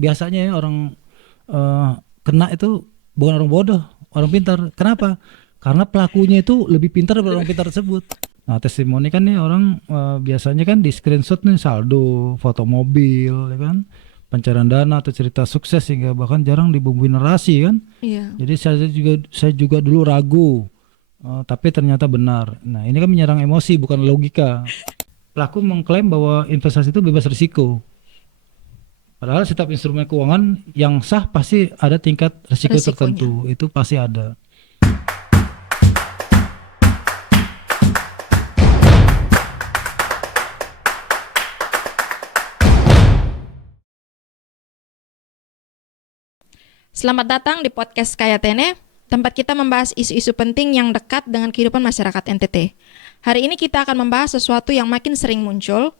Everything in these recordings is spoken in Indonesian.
biasanya ya orang kena itu bukan orang bodoh, orang pintar. Kenapa? Karena pelakunya itu lebih pintar daripada orang pintar tersebut. Nah, testimoni kan nih orang biasanya kan di screenshot nih saldo, foto mobil, ya kan, pencarian dana atau cerita sukses sehingga bahkan jarang dibumbui narasi kan. Iya. Jadi saya juga dulu ragu, tapi ternyata benar. Nah, ini kan menyerang emosi bukan logika. Pelaku mengklaim bahwa investasi itu bebas risiko. Padahal setiap instrumen keuangan yang sah pasti ada tingkat risiko Resikonya. tertentu, itu pasti ada. Selamat datang di podcast Kayatene, tempat kita membahas isu-isu penting yang dekat dengan kehidupan masyarakat NTT. Hari ini kita akan membahas sesuatu yang makin sering muncul,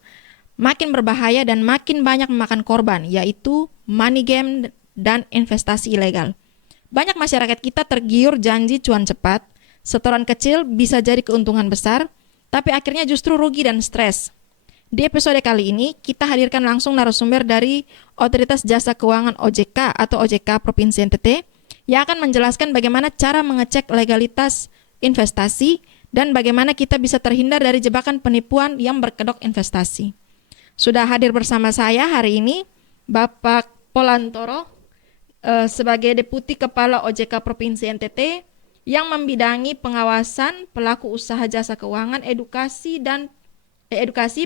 makin berbahaya dan makin banyak memakan korban, yaitu money game dan investasi ilegal. Banyak masyarakat kita tergiur janji cuan cepat, setoran kecil bisa jadi keuntungan besar, tapi akhirnya justru rugi dan stres. Di episode kali ini, kita hadirkan langsung narasumber dari Otoritas Jasa Keuangan OJK atau OJK Provinsi NTT yang akan menjelaskan bagaimana cara mengecek legalitas investasi dan bagaimana kita bisa terhindar dari jebakan penipuan yang berkedok investasi. Sudah hadir bersama saya hari ini Bapak Polantoro sebagai Deputi Kepala OJK Provinsi NTT yang membidangi pengawasan pelaku usaha jasa keuangan, edukasi,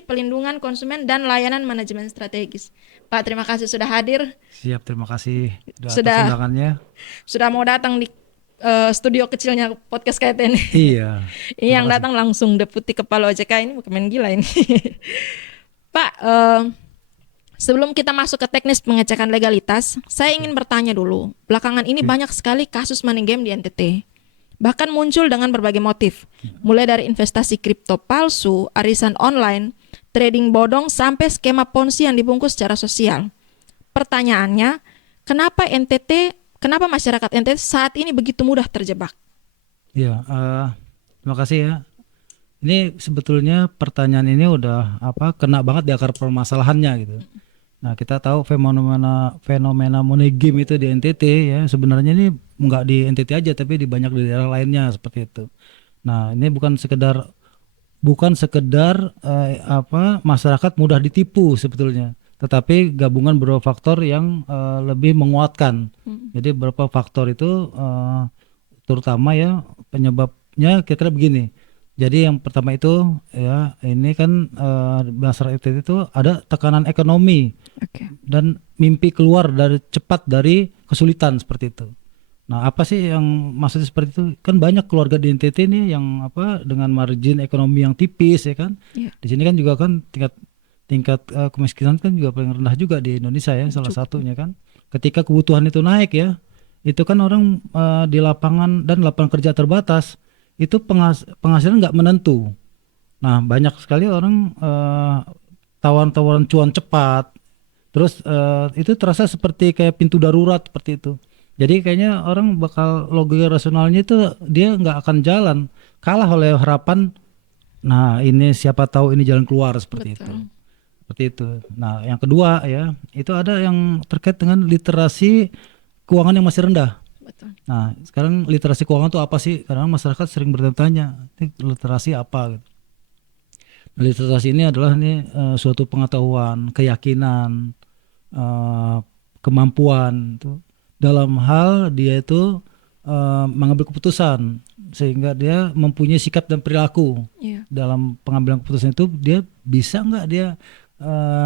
pelindungan konsumen, dan layanan manajemen strategis. Pak, terima kasih sudah hadir. Siap, terima kasih atas Sudah undangannya. sudah mau datang di studio kecilnya podcast KTN. Iya. Ini yang Terima kasih. datang langsung Deputi Kepala OJK, ini bukan main gila ini. Pak, sebelum kita masuk ke teknis pengecekan legalitas, saya ingin bertanya dulu. Belakangan ini banyak sekali kasus money game di NTT. Bahkan muncul dengan berbagai motif, mulai dari investasi kripto palsu, arisan online, trading bodong, sampai skema ponzi yang dibungkus secara sosial. Pertanyaannya, kenapa masyarakat NTT saat ini begitu mudah terjebak? Iya, terima kasih ya. Ini sebetulnya pertanyaan ini udah kena banget di akar permasalahannya gitu. Nah, kita tahu fenomena money game itu di NTT ya, sebenarnya ini nggak di NTT aja tapi di banyak di daerah lainnya seperti itu. Nah, ini bukan sekedar masyarakat mudah ditipu sebetulnya, tetapi gabungan beberapa faktor yang lebih menguatkan. Jadi beberapa faktor itu terutama ya penyebabnya kira-kira begini. Jadi yang pertama itu ya ini kan masyarakat itu ada tekanan ekonomi dan mimpi keluar cepat dari kesulitan seperti itu. Nah, apa sih yang maksudnya seperti itu? Kan banyak keluarga di NTT nih yang dengan margin ekonomi yang tipis ya kan. Iya. Di sini kan juga kan tingkat kemiskinan kan juga paling rendah juga di Indonesia ya, salah satunya kan. Ketika kebutuhan itu naik ya, itu kan orang di lapangan dan lapangan kerja terbatas, itu penghasilan nggak menentu. Nah, banyak sekali orang tawaran-tawaran cuan cepat. Terus itu terasa seperti kayak pintu darurat seperti itu. Jadi kayaknya orang bakal logika rasionalnya itu dia nggak akan jalan, kalah oleh harapan. Nah, ini siapa tahu ini jalan keluar seperti itu. Betul. Seperti itu. Nah, yang kedua ya, itu ada yang terkait dengan literasi keuangan yang masih rendah. Betul. Nah, sekarang literasi keuangan itu apa sih? Karena masyarakat sering bertanya, ini literasi apa gitu. Nah, literasi ini adalah suatu pengetahuan, keyakinan, kemampuan itu dalam hal dia itu mengambil keputusan sehingga dia mempunyai sikap dan perilaku. Iya. Dalam pengambilan keputusan itu dia bisa nggak dia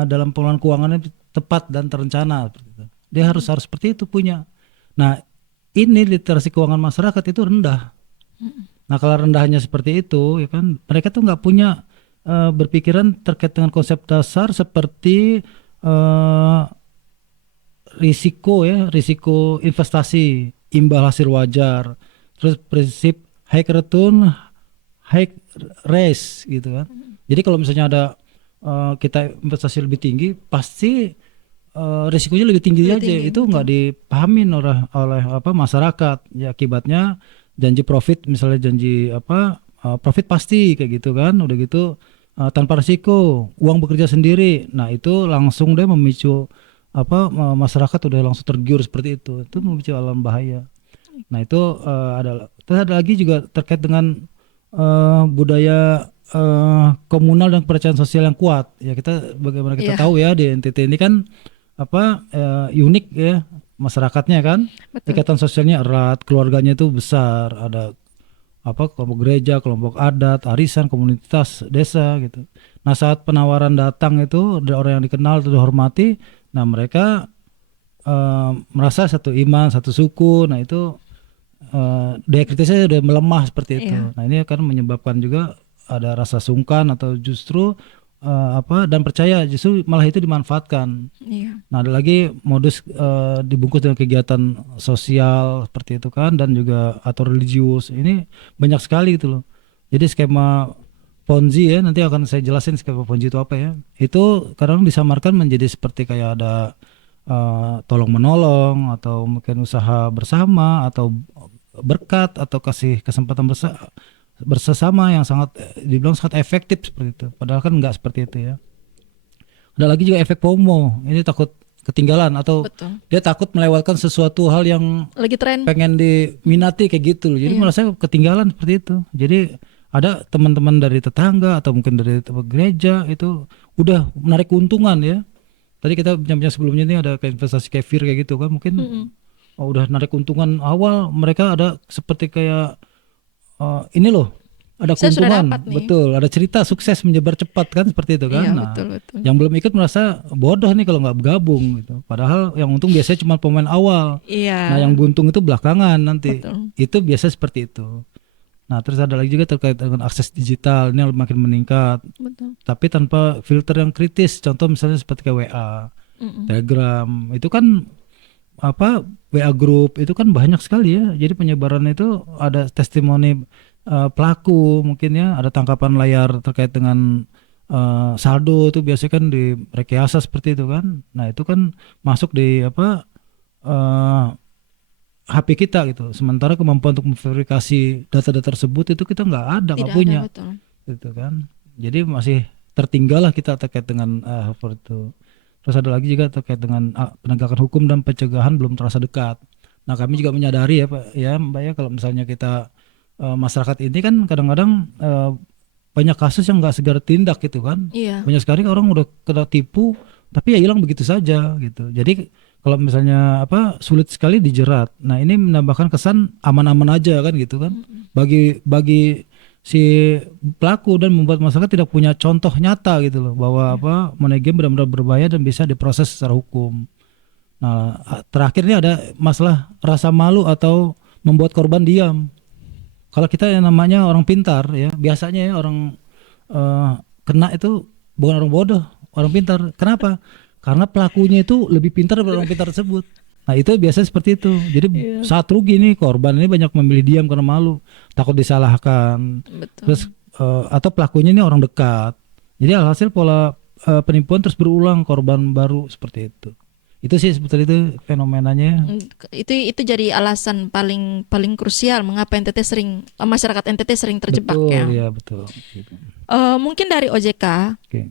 dalam pengelolaan keuangannya tepat dan terencana. Dia harus seperti itu punya. Nah, ini literasi keuangan masyarakat itu rendah. Nah, kalau rendahnya seperti itu, ya kan, mereka tuh nggak punya berpikiran terkait dengan konsep dasar seperti risiko investasi, imbal hasil wajar, terus prinsip high return, high risk gitu kan. Jadi kalau misalnya ada kita investasi lebih tinggi, pasti risikonya lebih tinggi aja. Itu nggak dipahamin oleh masyarakat. Ya, akibatnya janji profit, misalnya janji profit pasti kayak gitu kan. Udah gitu tanpa risiko, uang bekerja sendiri. Nah, itu langsung deh memicu masyarakat udah langsung tergiur seperti itu memicu alam bahaya. Nah itu terus ada lagi juga terkait dengan budaya komunal dan kepercayaan sosial yang kuat. Ya bagaimana kita Iya, tahu ya di NTT ini kan unik ya masyarakatnya kan, betul. ikatan sosialnya erat, keluarganya itu besar, ada kelompok gereja, kelompok adat, arisan, komunitas desa gitu. Nah saat penawaran datang itu ada orang yang dikenal atau dihormati, nah mereka merasa satu iman, satu suku, nah itu daya kritisnya udah melemah seperti itu. Iya, Nah ini akan menyebabkan juga ada rasa sungkan atau justru dan percaya justru malah itu dimanfaatkan. iya. Nah ada lagi modus dibungkus dengan kegiatan sosial seperti itu kan, dan juga atau religius. Ini banyak sekali gitu loh. Jadi skema Ponzi ya, nanti akan saya jelasin skema Ponzi itu apa ya. Itu kadang disamarkan menjadi seperti kayak ada tolong menolong atau mungkin usaha bersama atau berkat atau kasih kesempatan bersama yang sangat dibilang sangat efektif seperti itu. Padahal kan nggak seperti itu ya. Ada lagi juga efek FOMO. Ini takut ketinggalan atau Betul. dia takut melewatkan sesuatu hal yang Lagi tren. pengen diminati kayak gitu loh. Jadi Iya. merasa ketinggalan seperti itu. Jadi ada teman-teman dari tetangga atau mungkin dari tempat gereja itu udah menarik keuntungan ya. Tadi kita bincang-bincang sebelumnya ini ada kayak investasi kayak FIR kayak gitu kan, mungkin Mm-mm. udah narik keuntungan awal, mereka ada seperti kayak ini loh ada Saya sudah keuntungan, dapat nih. betul, ada cerita sukses menyebar cepat kan seperti itu kan. Iya, Nah, betul, betul. yang belum ikut merasa bodoh nih kalau nggak bergabung gitu. Padahal yang untung biasanya cuma pemain awal. Iya, Nah, yang buntung itu belakangan nanti. betul. Itu biasa seperti itu. Nah, terus ada lagi juga terkait dengan akses digital ini makin meningkat, Betul. tapi tanpa filter yang kritis. Contoh misalnya seperti kayak WA, Mm-mm. Telegram, itu kan WA group itu kan banyak sekali ya. Jadi penyebaran itu ada testimoni pelaku mungkin ya, ada tangkapan layar terkait dengan saldo itu biasanya kan di rekayasa seperti itu kan. Nah, itu kan masuk di eh, HP kita gitu. Sementara kemampuan untuk memverifikasi data-data tersebut itu kita nggak Tidak ada, punya betul. gitu kan. Jadi masih tertinggal lah kita terkait dengan hal seperti itu. Terus ada lagi juga terkait dengan penegakan hukum dan pencegahan belum terasa dekat. Nah kami juga menyadari ya Pak ya Mbak ya, kalau misalnya kita masyarakat ini kan kadang-kadang banyak kasus yang nggak segera tindak gitu kan. Iya, Banyak sekali orang udah kena tipu tapi ya hilang begitu saja gitu. Jadi kalau misalnya sulit sekali dijerat. Nah ini menambahkan kesan aman-aman aja kan gitu kan. Bagi si pelaku dan membuat masyarakat tidak punya contoh nyata gitu loh bahwa money game benar-benar berbahaya dan bisa diproses secara hukum. Nah, terakhir ini ada masalah rasa malu atau membuat korban diam. Kalau kita yang namanya orang pintar ya, biasanya ya orang kena itu bukan orang bodoh, orang pintar. Kenapa? Karena pelakunya itu lebih pintar daripada orang pintar tersebut. Nah itu biasanya seperti itu. Jadi Iya. saat rugi nih korban ini banyak memilih diam karena malu, takut disalahkan. betul. Terus atau pelakunya ini orang dekat. Jadi alhasil pola penipuan terus berulang, korban baru seperti itu. Itu sih sebetulnya itu fenomenanya. Itu jadi alasan paling paling krusial mengapa masyarakat NTT sering terjebak Betul, ya. ya betul. Gitu. Mungkin dari OJK, Oke.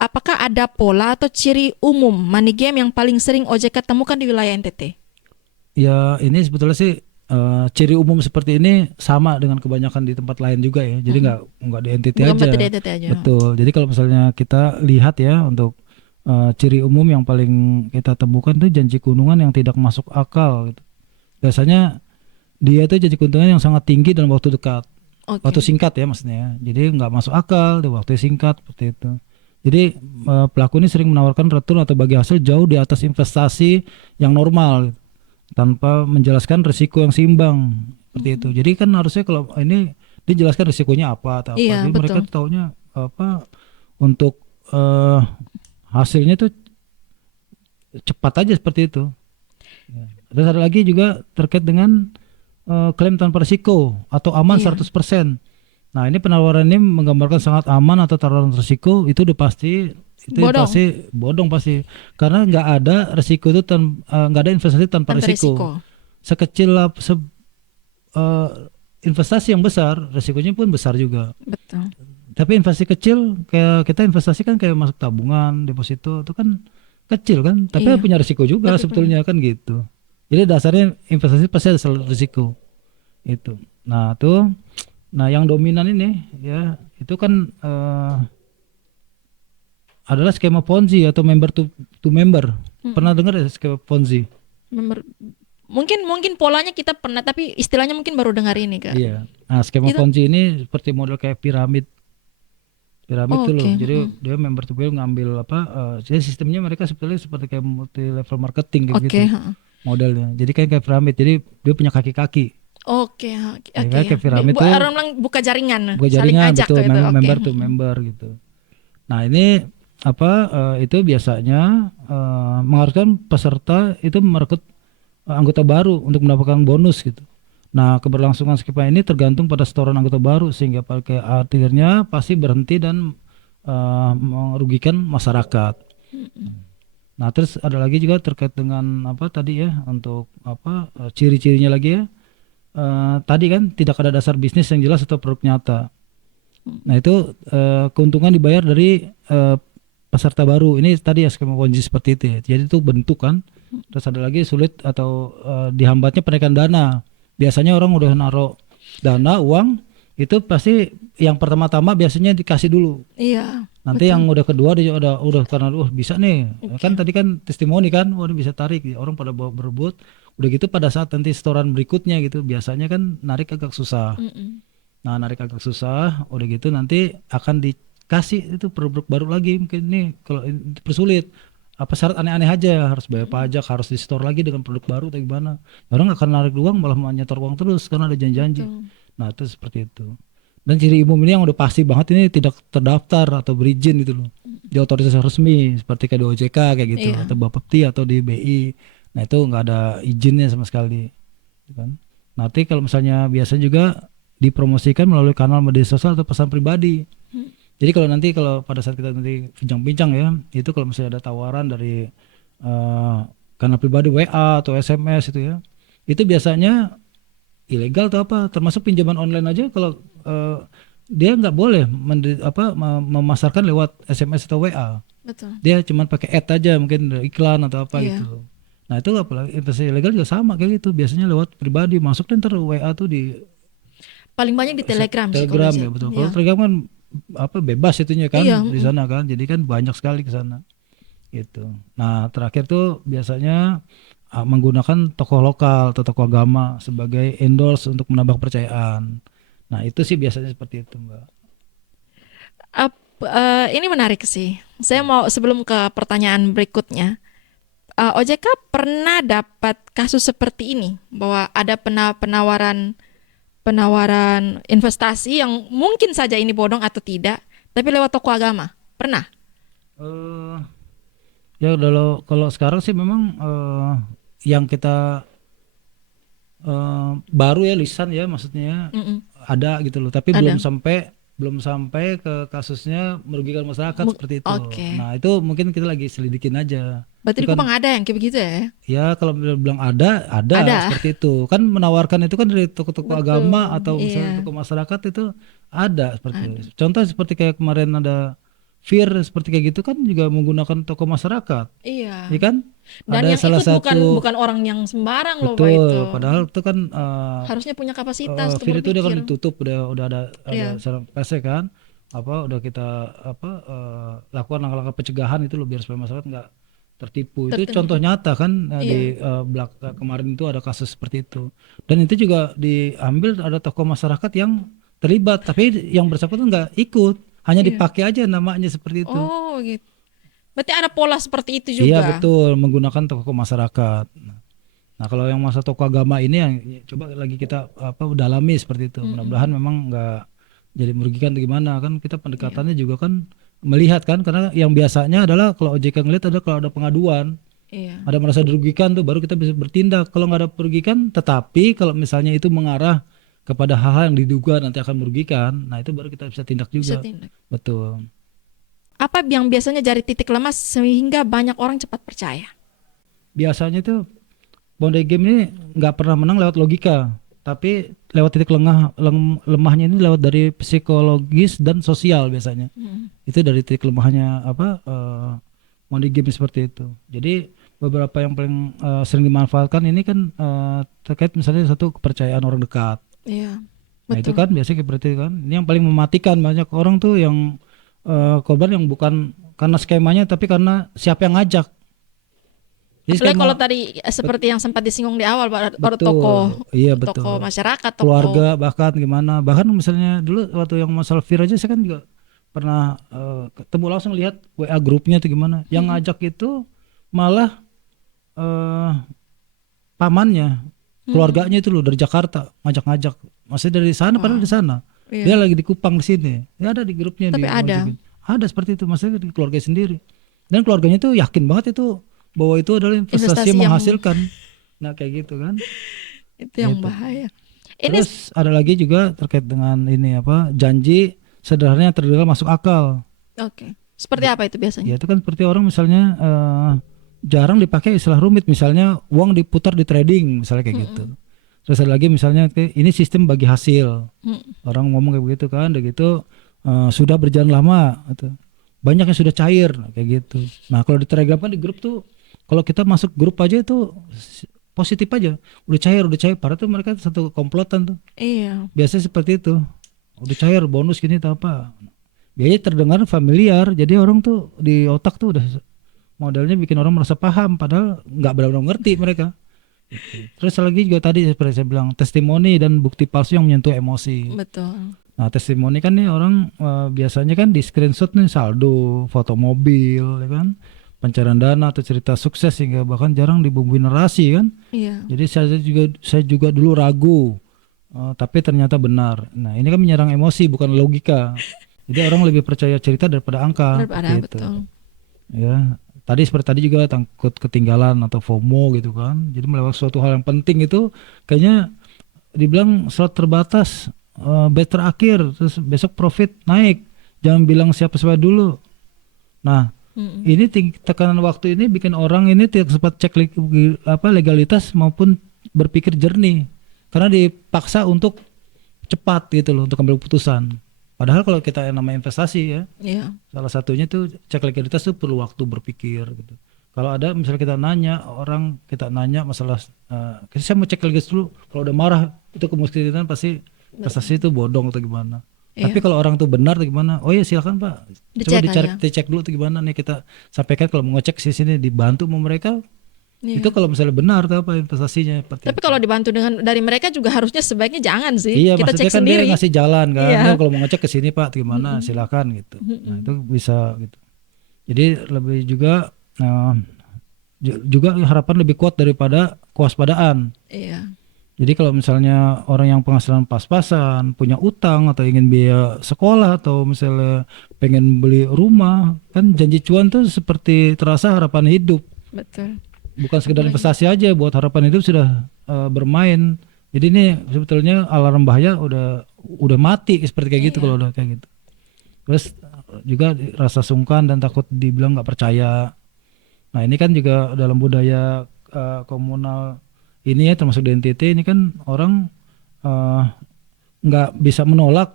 apakah ada pola atau ciri umum money game yang paling sering OJK temukan di wilayah NTT? Ya ini sebetulnya sih ciri umum seperti ini sama dengan kebanyakan di tempat lain juga ya. Jadi nggak di NTT Bukan aja. berarti di NTT aja. Betul. Jadi kalau misalnya kita lihat ya untuk ciri umum yang paling kita temukan itu janji keuntungan yang tidak masuk akal gitu. Biasanya dia itu janji keuntungan yang sangat tinggi dalam waktu dekat. Oke. Waktu singkat ya maksudnya. Jadi nggak masuk akal di waktu singkat seperti itu. Jadi pelaku ini sering menawarkan return atau bagi hasil jauh di atas investasi yang normal gitu, tanpa menjelaskan risiko yang seimbang seperti itu. Jadi kan harusnya kalau ini dijelaskan risikonya apa atau apa. Iya, Jadi mereka betul. taunya untuk hasilnya tuh cepat aja seperti itu. Ya. Terus ada lagi juga terkait dengan klaim tanpa risiko atau aman Iya. 100%. Nah ini penawaran ini menggambarkan sangat aman atau tawaran risiko itu udah pasti itu Bodong. pasti bodong pasti, karena nggak ada risiko itu nggak ada investasi tanpa Tanpa risiko. risiko. Sekecil investasi yang besar risikonya pun besar juga. Betul. Tapi investasi kecil kayak kita investasi kan kayak masuk tabungan, deposito itu kan kecil kan, tapi Iya. punya risiko juga Tapi sebetulnya kan gitu. Jadi dasarnya investasi pasti ada selalu risiko itu. Nah tuh, nah yang dominan ini ya itu kan adalah skema Ponzi atau member to member. Mm-mm. Pernah dengar ya skema Ponzi? Member- mungkin polanya kita pernah, tapi istilahnya mungkin baru dengar ini Kak. Iya. Nah skema Itu Ponzi ini seperti model kayak piramid. Piramid oh, tuh loh. oke. Jadi Mm. dia member to member ngambil apa? Jadi sistemnya mereka sebetulnya seperti kayak multi level marketing kayak gitu Oke, ha. modelnya. Jadi kayak piramid. Jadi dia punya kaki-kaki. Oke, ha. Ya, Oke ya. kayak piramid tuh Orang bilang buka jaringan, bukan saling jaringan ajak betul, gitu. Oke. member to Mm-mm. member gitu. Nah ini apa itu biasanya mengharuskan peserta itu merekrut anggota baru untuk mendapatkan bonus gitu. Nah keberlangsungan skema ini tergantung pada setoran anggota baru sehingga pada akhirnya pasti berhenti dan merugikan masyarakat. Nah terus ada lagi juga terkait dengan apa tadi ya untuk apa ciri-cirinya lagi ya. Tadi kan tidak ada dasar bisnis yang jelas atau produk nyata. Nah itu keuntungan dibayar dari peserta baru. Ini tadi ya skema Ponzi seperti itu ya. Jadi itu bentuk kan. Terus ada lagi sulit atau dihambatnya penaikan dana. Biasanya orang udah naruh dana uang itu pasti yang pertama-tama biasanya dikasih dulu. Iya. Nanti Betul. yang udah kedua dia udah karena bisa nih. Oke. Kan tadi kan testimoni kan, wah ini bisa tarik. Orang pada berebut. Udah gitu pada saat nanti setoran berikutnya gitu biasanya kan narik agak susah. Mm-mm. Nah, narik agak susah, udah gitu nanti akan dikasih itu produk baru lagi mungkin nih kalau dipersulit apa syarat aneh-aneh aja harus bayar pajak harus di store lagi dengan produk baru atau gimana orang akan narik uang malah menyetor uang terus karena ada janji-janji. Betul. Nah itu seperti itu dan ciri umum ini yang udah pasti banget ini tidak terdaftar atau berizin gitu loh di otoritas resmi seperti kayak di OJK kayak gitu Iya. atau Bapepti atau di BI. Nah itu nggak ada izinnya sama sekali kan. Nanti kalau misalnya biasa juga dipromosikan melalui kanal media sosial atau pesan pribadi. Jadi kalau nanti kalau pada saat kita nanti bincang-bincang ya, itu kalau misalnya ada tawaran dari kanal pribadi WA atau SMS itu ya, itu biasanya ilegal atau apa, termasuk pinjaman online aja kalau dia nggak boleh memasarkan lewat SMS atau WA. Betul. Dia cuma pakai ad aja mungkin iklan atau apa Iya. gitu. Nah itu apalagi investasi ilegal juga sama kayak gitu, biasanya lewat pribadi masuk dan ntar WA tuh di Paling banyak di Telegram sih kalau Telegram saya. ya betul. Iya. Kalau Telegram kan apa bebas itunya kan Iya. di sana kan. Jadi kan banyak sekali ke sana. Gitu. Nah, terakhir tuh biasanya menggunakan tokoh lokal atau tokoh agama sebagai endorse untuk menambah kepercayaan. Nah, itu sih biasanya seperti itu, Mbak. Ini menarik sih. Saya mau sebelum ke pertanyaan berikutnya. OJK pernah dapat kasus seperti ini bahwa ada penawaran investasi yang mungkin saja ini bodong atau tidak, tapi lewat tokoh agama. Pernah? Eh ya kalau sekarang sih memang yang kita baru ya lisan ya maksudnya Mm-mm. ada gitu loh, tapi Ada. belum sampai ke kasusnya merugikan masyarakat seperti itu. Oke. Nah, itu mungkin kita lagi selidikin aja. Berarti di Itu kan Kupang ada yang kayak begitu ya? ya kalau bilang ada Ada. seperti itu. Kan menawarkan itu kan dari tokoh-tokoh Betul. agama atau misalnya Iya. tokoh masyarakat itu ada seperti itu. Contoh seperti kayak kemarin ada FIR seperti kayak gitu kan juga menggunakan tokoh masyarakat. Iya. Ya kan? Dan Ada yang salah ikut satu bukan orang yang sembarang loh Pak itu. betul, padahal itu kan Harusnya punya kapasitas untuk FIR itu udah kan berpikir. ditutup udah ada Iya. saran PC kan apa udah kita lakukan langkah-langkah pencegahan itu loh biar supaya masyarakat nggak tertipu. Itu contoh nyata kan di kemarin itu ada kasus seperti itu dan itu juga diambil ada tokoh masyarakat yang terlibat tapi yang bersangkutan nggak ikut hanya dipakai aja namanya seperti itu. Oh gitu. Berarti ada pola seperti itu juga. Iya betul menggunakan tokoh masyarakat. Nah kalau yang masa tokoh agama ini yang coba lagi kita dalami seperti itu. Mudah-mudahan memang nggak jadi merugikan atau gimana kan kita pendekatannya juga kan melihat kan karena yang biasanya adalah kalau OJK ngelihat ada kalau ada pengaduan Iya. ada merasa dirugikan tuh baru kita bisa bertindak. Kalau nggak ada merugikan tetapi kalau misalnya itu mengarah kepada hal-hal yang diduga nanti akan merugikan, nah itu baru kita bisa tindak Bisa juga. tindak. Betul. Apa yang biasanya jadi titik lemah sehingga banyak orang cepat percaya? Biasanya tuh Bondai game ini nggak pernah menang lewat logika, tapi lewat titik lemahnya ini lewat dari psikologis dan sosial biasanya. Itu dari titik lemahnya money game seperti itu. Jadi beberapa yang paling sering dimanfaatkan ini kan terkait misalnya satu kepercayaan orang dekat. Iya. Nah itu Betul. kan biasanya berarti kan ini yang paling mematikan, banyak orang tuh yang korban yang bukan karena skemanya tapi karena siapa yang ngajak. Jadi Apalagi kalau skema tadi seperti yang sempat disinggung di awal, baru betul, iya toko betul. masyarakat, toko. Keluarga bahkan gimana, bahkan misalnya dulu waktu yang masalah Vir aja saya kan juga pernah ketemu langsung lihat WA grupnya itu gimana. Yang ngajak itu malah eh, pamannya, keluarganya itu loh dari Jakarta ngajak-ngajak. Masih dari sana padahal di sana. Dia Iya. lagi di Kupang di sini. Ya ada di grupnya Tapi di ada ngajakin. Ada seperti itu, maksudnya di keluarga sendiri. Dan keluarganya itu yakin banget itu bahwa itu adalah investasi investasi yang yang menghasilkan. Nah kayak gitu kan. itu yang Itu. bahaya. Ini Terus ada lagi juga terkait dengan ini apa, janji sederhana yang terdengar masuk akal. oke. Seperti apa itu biasanya? Ya itu kan seperti orang misalnya jarang dipakai istilah rumit, misalnya uang diputar di trading misalnya kayak gitu. Terus ada lagi misalnya ini sistem bagi hasil. Orang ngomong kayak begitu kan, udah gitu sudah berjalan lama atau banyak yang sudah cair kayak gitu. Nah, kalau di Telegram kan di grup tuh kalau kita masuk grup aja itu positif aja. Udah cair. Padahal tuh mereka satu komplotan tuh. Iya. Biasanya seperti itu. Udah cair bonus gini atau apa. Biasanya terdengar familiar. Jadi orang tuh di otak tuh udah modelnya bikin orang merasa paham padahal nggak benar-benar ngerti mereka. Gitu. Terus lagi juga tadi seperti saya bilang testimoni dan bukti palsu yang menyentuh emosi. Betul. Nah testimoni kan nih orang biasanya kan di screenshot nih saldo, foto mobil, ya kan, pencarian dana atau cerita sukses hingga bahkan jarang dibumbuin narasi kan. Iya. Jadi saya juga dulu ragu, tapi ternyata benar. Nah ini kan menyerang emosi bukan logika. Jadi orang lebih percaya cerita daripada angka, Daripada gitu. betul. Ya, tadi seperti tadi juga takut ketinggalan atau FOMO gitu kan. Jadi melewati suatu hal yang penting itu kayaknya dibilang slot terbatas, batch terakhir, terus besok profit naik. Jangan bilang siapa-siapa dulu. Nah, ini tekanan waktu ini bikin orang ini tidak sempat cek legalitas maupun berpikir jernih. Karena dipaksa untuk cepat gitu loh untuk ambil keputusan. Padahal kalau kita yang namanya investasi ya, Iya. salah satunya tuh cek legalitas tuh perlu waktu berpikir gitu. Kalau ada misalnya kita nanya masalah, saya mau cek legalitas dulu. Kalau udah marah itu kemungkinan pasti investasi itu bodong atau gimana. Iya. Tapi kalau orang tuh benar atau gimana, oh ya silakan Pak, coba Dicek aja. dicek dulu atau gimana nih kita sampaikan kalau mau ngecek sini dibantu sama mereka. Iya. Itu kalau misalnya benar tuh apa investasinya seperti Tapi itu. kalau dibantu dari mereka juga harusnya sebaiknya jangan sih. Iya, Kita maksudnya cek kan sendiri. dia ngasih jalan kan. Iya. Ya, kalau mau ngecek ke sini Pak, gimana? Silakan gitu. Nah, itu bisa gitu. Jadi lebih juga juga harapan lebih kuat daripada kewaspadaan. Iya. Jadi kalau misalnya orang yang penghasilan pas-pasan, punya utang atau ingin biaya sekolah atau misalnya pengen beli rumah, kan janji cuan tuh seperti terasa harapan hidup. Betul. Bukan sekedar investasi aja, buat harapan hidup sudah bermain. Jadi ini sebetulnya alarm bahaya udah mati seperti kayak gitu kalau udah kayak gitu. Terus juga rasa sungkan dan takut dibilang nggak percaya. Nah ini kan juga dalam budaya komunal ini ya, termasuk di NTT ini kan orang nggak bisa menolak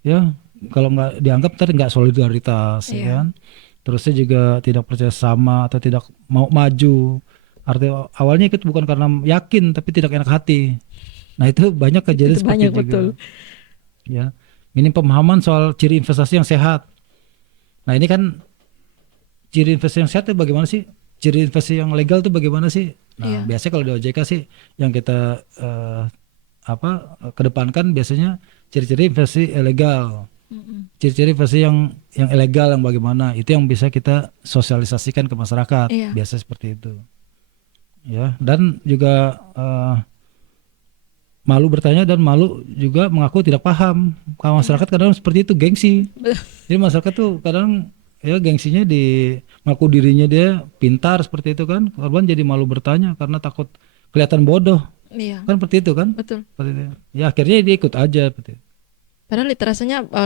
ya kalau nggak dianggap tadi nggak solidaritas, ya kan. Terusnya juga tidak percaya sama atau tidak mau maju. Artinya awalnya ikut bukan karena yakin tapi tidak enak hati. Nah itu banyak kejadian Itu seperti banyak, itu juga. betul. Ya, minim pemahaman soal ciri investasi yang sehat. Nah ini kan ciri investasi yang sehat itu bagaimana sih? Ciri investasi yang legal itu bagaimana sih? Nah biasanya kalau di OJK sih yang kita kedepankan biasanya ciri-ciri investasi ilegal. Ciri-ciri investasi yang ilegal yang bagaimana? Itu yang bisa kita sosialisasikan ke masyarakat. Iya. Biasa seperti itu. Ya, dan juga malu bertanya dan malu juga mengaku tidak paham. Kalau masyarakat kadang seperti itu gengsi. Jadi masyarakat tuh kadang ya gengsinya di mengaku dirinya dia pintar seperti itu kan. Korban jadi malu bertanya karena takut kelihatan bodoh. Iya. Kan seperti itu kan? Betul. Seperti itu. Ya akhirnya dia ikut aja seperti itu. Padahal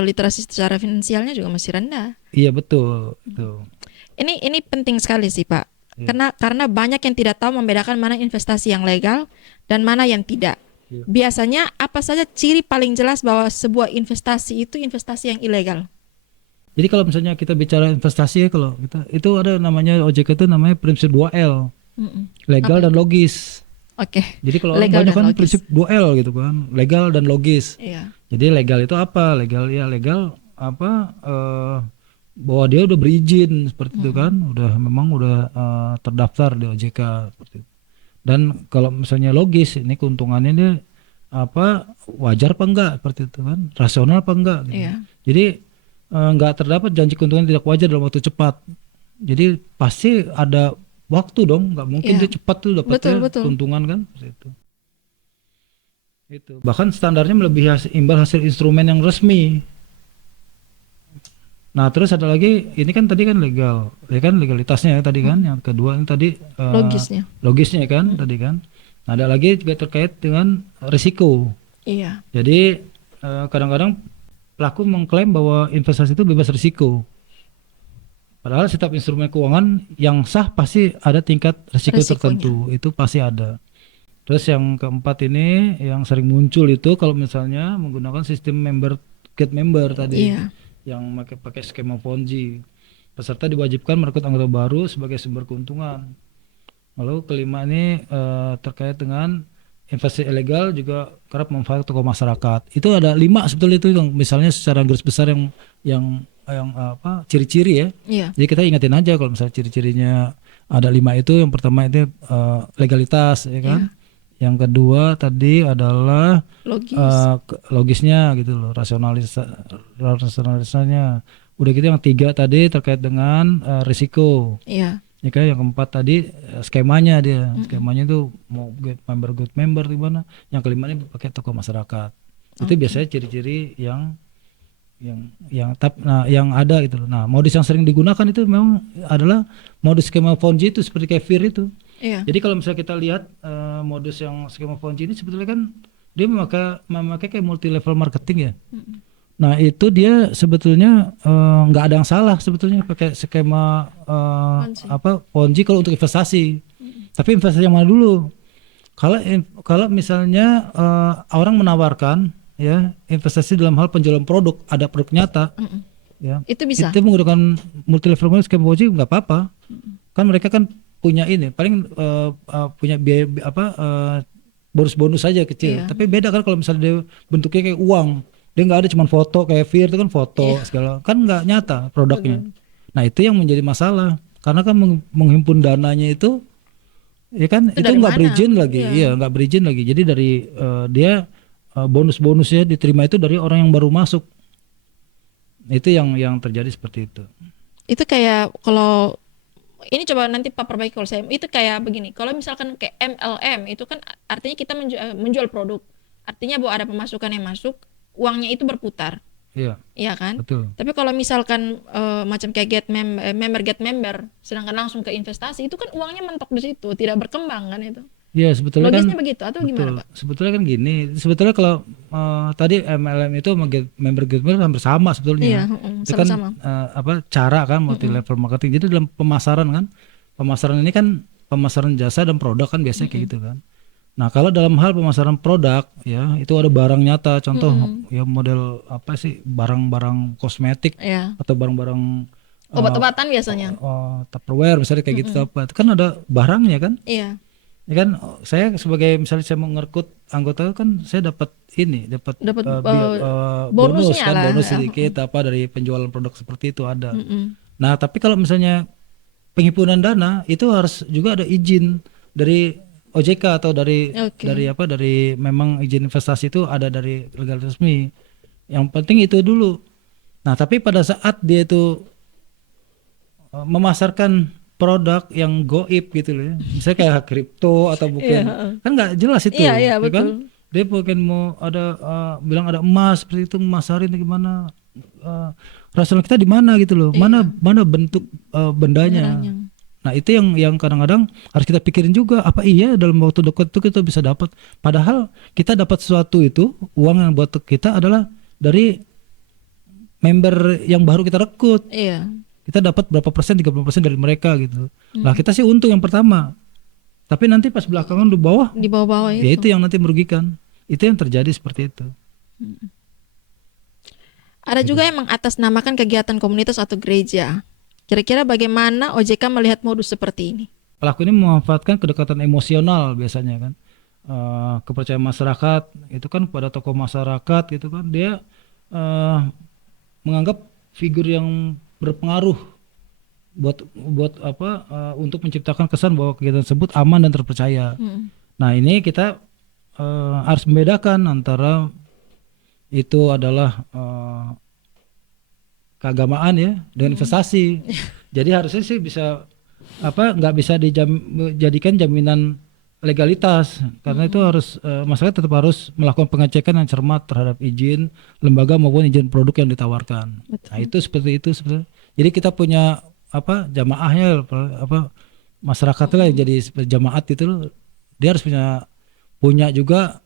literasi secara finansialnya juga masih rendah. Iya betul. Itu. Ini penting sekali sih Pak. Karena banyak yang tidak tahu membedakan mana investasi yang legal dan mana yang tidak. Biasanya apa saja ciri paling jelas bahwa sebuah investasi itu investasi yang ilegal? Jadi kalau misalnya kita bicara investasi ya, kalau kita itu ada namanya OJK itu namanya prinsip 2L, Mm-mm. legal Apa dan itu? logis. Oke. Jadi kalau orang Legal banyak dan kan logis. prinsip 2L gitu kan, legal dan logis. Iya. Jadi legal itu apa? Legal ya legal apa bahwa dia udah berizin seperti itu kan, udah memang udah terdaftar di OJK seperti itu. Dan kalau misalnya logis, ini keuntungannya dia apa wajar apa enggak seperti itu kan, rasional apa enggak gitu. Iya. Jadi enggak terdapat janji keuntungan tidak wajar dalam waktu cepat. Jadi pasti ada waktu dong, nggak mungkin Iya. dia cepat tuh Betul, dapatnya betul. keuntungan kan seperti itu. Itu. Bahkan standarnya melebihi imbal hasil instrumen yang resmi. Nah, terus ada lagi, ini kan tadi kan legal, ya kan legalitasnya ya tadi kan. Yang kedua ini tadi Logisnya. logisnya kan tadi kan. Nah, ada lagi juga terkait dengan risiko. Iya. Jadi kadang-kadang pelaku mengklaim bahwa investasi itu bebas risiko. Padahal setiap instrumen keuangan yang sah pasti ada tingkat risiko Risikonya. tertentu, itu pasti ada. Terus yang keempat ini yang sering muncul itu kalau misalnya menggunakan sistem get member tadi, Iya. yang pakai skema Ponzi. Peserta diwajibkan merekrut anggota baru sebagai sumber keuntungan. Lalu kelima ini terkait dengan investasi ilegal juga kerap memanfaatkan tokoh masyarakat. Itu ada 5 sebetulnya itu yang misalnya secara garis besar yang apa ciri-ciri ya. Iya. Jadi kita ingetin aja kalau misalnya ciri-cirinya ada 5 itu. Yang pertama itu legalitas ya kan. Iya. Yang kedua tadi adalah Logis. logisnya gitu loh, rasionalisasinya. Udah gitu yang 3 tadi terkait dengan risiko. Iya. Ya kan, yang keempat tadi skemanya dia. Skemanya itu mau get member di mana. Yang kelima ini pakai tokoh masyarakat. Itu biasanya ciri-ciri yang yang ada gitu loh. Nah, modus yang sering digunakan itu memang adalah modus skema Ponzi itu seperti kayak FIR itu. Iya. Jadi kalau misalnya kita lihat modus yang skema Ponzi ini sebetulnya kan dia memakai kayak multi level marketing ya. Nah, itu dia sebetulnya nggak ada yang salah sebetulnya pakai skema Ponzi. Ponzi kalau untuk investasi. Tapi investasi yang mana dulu? Kalau misalnya orang menawarkan ya investasi dalam hal penjualan produk, ada produk nyata, ya Itu bisa. itu menggunakan multi level marketing skema Ponzi nggak apa-apa. Kan mereka kan punya ini paling punya biaya bonus-bonus saja kecil. Iya. Tapi beda kan kalau misalnya dia bentuknya kayak uang, dia nggak ada cuma foto kayak FIR itu kan foto segala, kan nggak nyata produknya. Nah, itu yang menjadi masalah karena kan menghimpun dananya itu ya kan itu dari nggak mana? berizin lagi. Iya, nggak berizin lagi. Jadi dari dia bonus-bonusnya diterima itu dari orang yang baru masuk. Itu yang terjadi seperti itu. Itu kayak kalau ini coba nanti Pak perbaiki kalau saya, itu kayak begini, kalau misalkan kayak MLM itu kan artinya kita menjual produk, artinya bahwa ada pemasukan yang masuk, uangnya itu berputar, Iya, iya kan? betul. Tapi kalau misalkan macam kayak get member, sedangkan langsung ke investasi, itu kan uangnya mentok di situ, tidak berkembang kan itu. Iya, sebetulnya Logisnya kan begitu atau betul. gimana Pak? Sebetulnya kan gini, sebetulnya kalau tadi MLM itu sama get member hampir sama sebetulnya. Iya, Itu kan sama-sama. cara kan multi level marketing. Jadi dalam pemasaran kan, pemasaran ini kan pemasaran jasa dan produk kan biasanya kayak gitu kan. Nah, kalau dalam hal pemasaran produk ya itu ada barang nyata, contoh ya model apa sih barang-barang kosmetik Iya. atau barang-barang Obat-obatan biasanya. Tupperware misalnya kayak gitu apa. Itu kan ada barangnya kan. Iya. Ya kan saya sebagai misalnya saya mau ngerekrut anggota kan saya dapat Dapat bonus bonusnya kan lah. bonus sedikit apa dari penjualan produk seperti itu ada. Mm-mm. Nah, tapi kalau misalnya penghimpunan dana itu harus juga ada izin dari OJK atau dari Oke. dari memang izin investasi itu ada dari legalitas resmi. Yang penting itu dulu. Nah, tapi pada saat dia itu memasarkan produk yang goib gitu loh ya. Misalnya kayak kripto atau bukan kan nggak jelas itu. Iya, ya betul. kan? Dia bukan mau ada bilang ada emas seperti itu masarin gimana rasional kita di mana gitu loh. Mana bentuk bendanya. Barangnya. Nah, itu yang kadang-kadang harus kita pikirin juga apa iya dalam waktu dekat itu kita bisa dapat. Padahal kita dapat sesuatu itu uang yang buat kita adalah dari member yang baru kita rekrut. Iya. Kita dapat berapa persen 30% dari mereka gitu. Lah kita sih untung yang pertama. Tapi nanti pas belakangan di bawah ya itu yang nanti merugikan. Itu yang terjadi seperti itu. Ada juga yang mengatasnamakan kegiatan komunitas atau gereja. Kira-kira bagaimana OJK melihat modus seperti ini? Pelaku ini memanfaatkan kedekatan emosional biasanya kan. Kepercayaan masyarakat itu kan pada tokoh masyarakat gitu kan, dia menganggap figur yang berpengaruh buat untuk menciptakan kesan bahwa kegiatan tersebut aman dan terpercaya. Nah, ini kita harus membedakan antara itu adalah keagamaan ya dengan investasi. Jadi harusnya sih bisa nggak bisa dijadikan jaminan legalitas, karena itu harus masyarakat tetap harus melakukan pengecekan yang cermat terhadap izin lembaga maupun izin produk yang ditawarkan. Betul. Nah, itu seperti itu sebenarnya. Jadi kita punya jamaahnya masyarakatnya yang jadi jamaat itu loh. Dia harus punya juga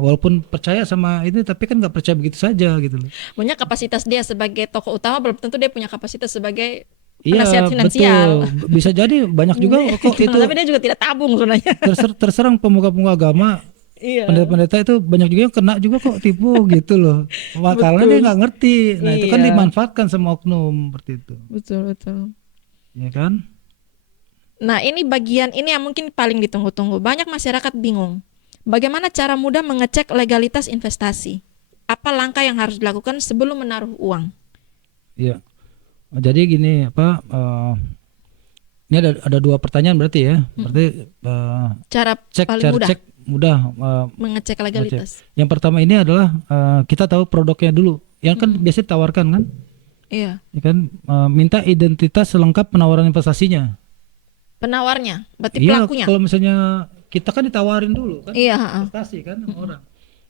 walaupun percaya sama ini tapi kan nggak percaya begitu saja gitu loh. Punya kapasitas dia sebagai tokoh utama, belum tentu dia punya kapasitas sebagai Iya, penasihat finansial. betul. Bisa jadi banyak juga kok itu. Tapi dia juga tidak tabung sebenarnya. Terserang pemuka-pemuka agama, Iya. pendeta-pendeta itu banyak juga yang kena juga kok tipu gitu loh. Karena dia nggak ngerti. Nah, itu kan Iya. dimanfaatkan sama oknum seperti itu. Betul. Ya kan? Nah, ini bagian ini yang mungkin paling ditunggu-tunggu. Banyak masyarakat bingung. Bagaimana cara mudah mengecek legalitas investasi? Apa langkah yang harus dilakukan sebelum menaruh uang? Iya. Jadi gini ini ada dua pertanyaan berarti ya. Berarti Cara paling cara mudah cek mudah mengecek legalitas. Yang pertama ini adalah kita tahu produknya dulu. Yang kan biasa ditawarkan kan? Iya. Ya kan minta identitas selengkap penawaran investasinya. Penawarnya, berarti Iya, pelakunya. kalau misalnya kita kan ditawarin dulu kan Iya, investasi kan sama orang.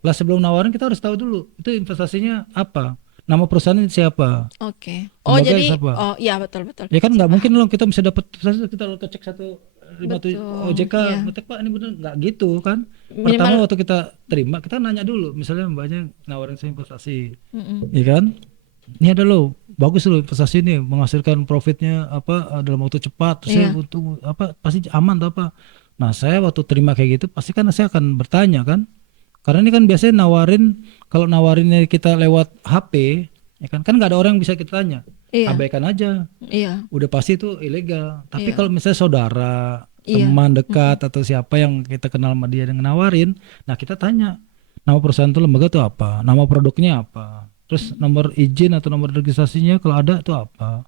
Lah sebelum nawarin kita harus tahu dulu itu investasinya apa, nama perusahaannya siapa. Oke. Oh, Lembaga jadi siapa? iya betul. Ya kan nggak mungkin loh kita bisa dapat investasi kita lalu cek 157 Betul, OJK, iya. ngetek Pak ini bener nggak gitu kan. Minimal- Pertama waktu kita terima kita nanya dulu, misalnya mbaknya nawarin saya investasi, ya kan? Ini ada loh, bagus loh investasi ini menghasilkan profitnya dalam waktu cepat, terus saya Iya. butuh pasti aman atau apa. Nah, saya waktu terima kayak gitu pasti kan saya akan bertanya kan. Karena ini kan biasanya kalau nawarinnya kita lewat HP, ya kan nggak ada orang yang bisa kita tanya. Iya. Abaikan aja. Iya. Udah pasti itu ilegal. Tapi Iya. kalau misalnya saudara, Iya. teman dekat atau siapa yang kita kenal sama dia yang nawarin, nah kita tanya nama perusahaan itu lembaga itu apa, nama produknya apa, terus nomor izin atau nomor registrasinya kalau ada itu apa,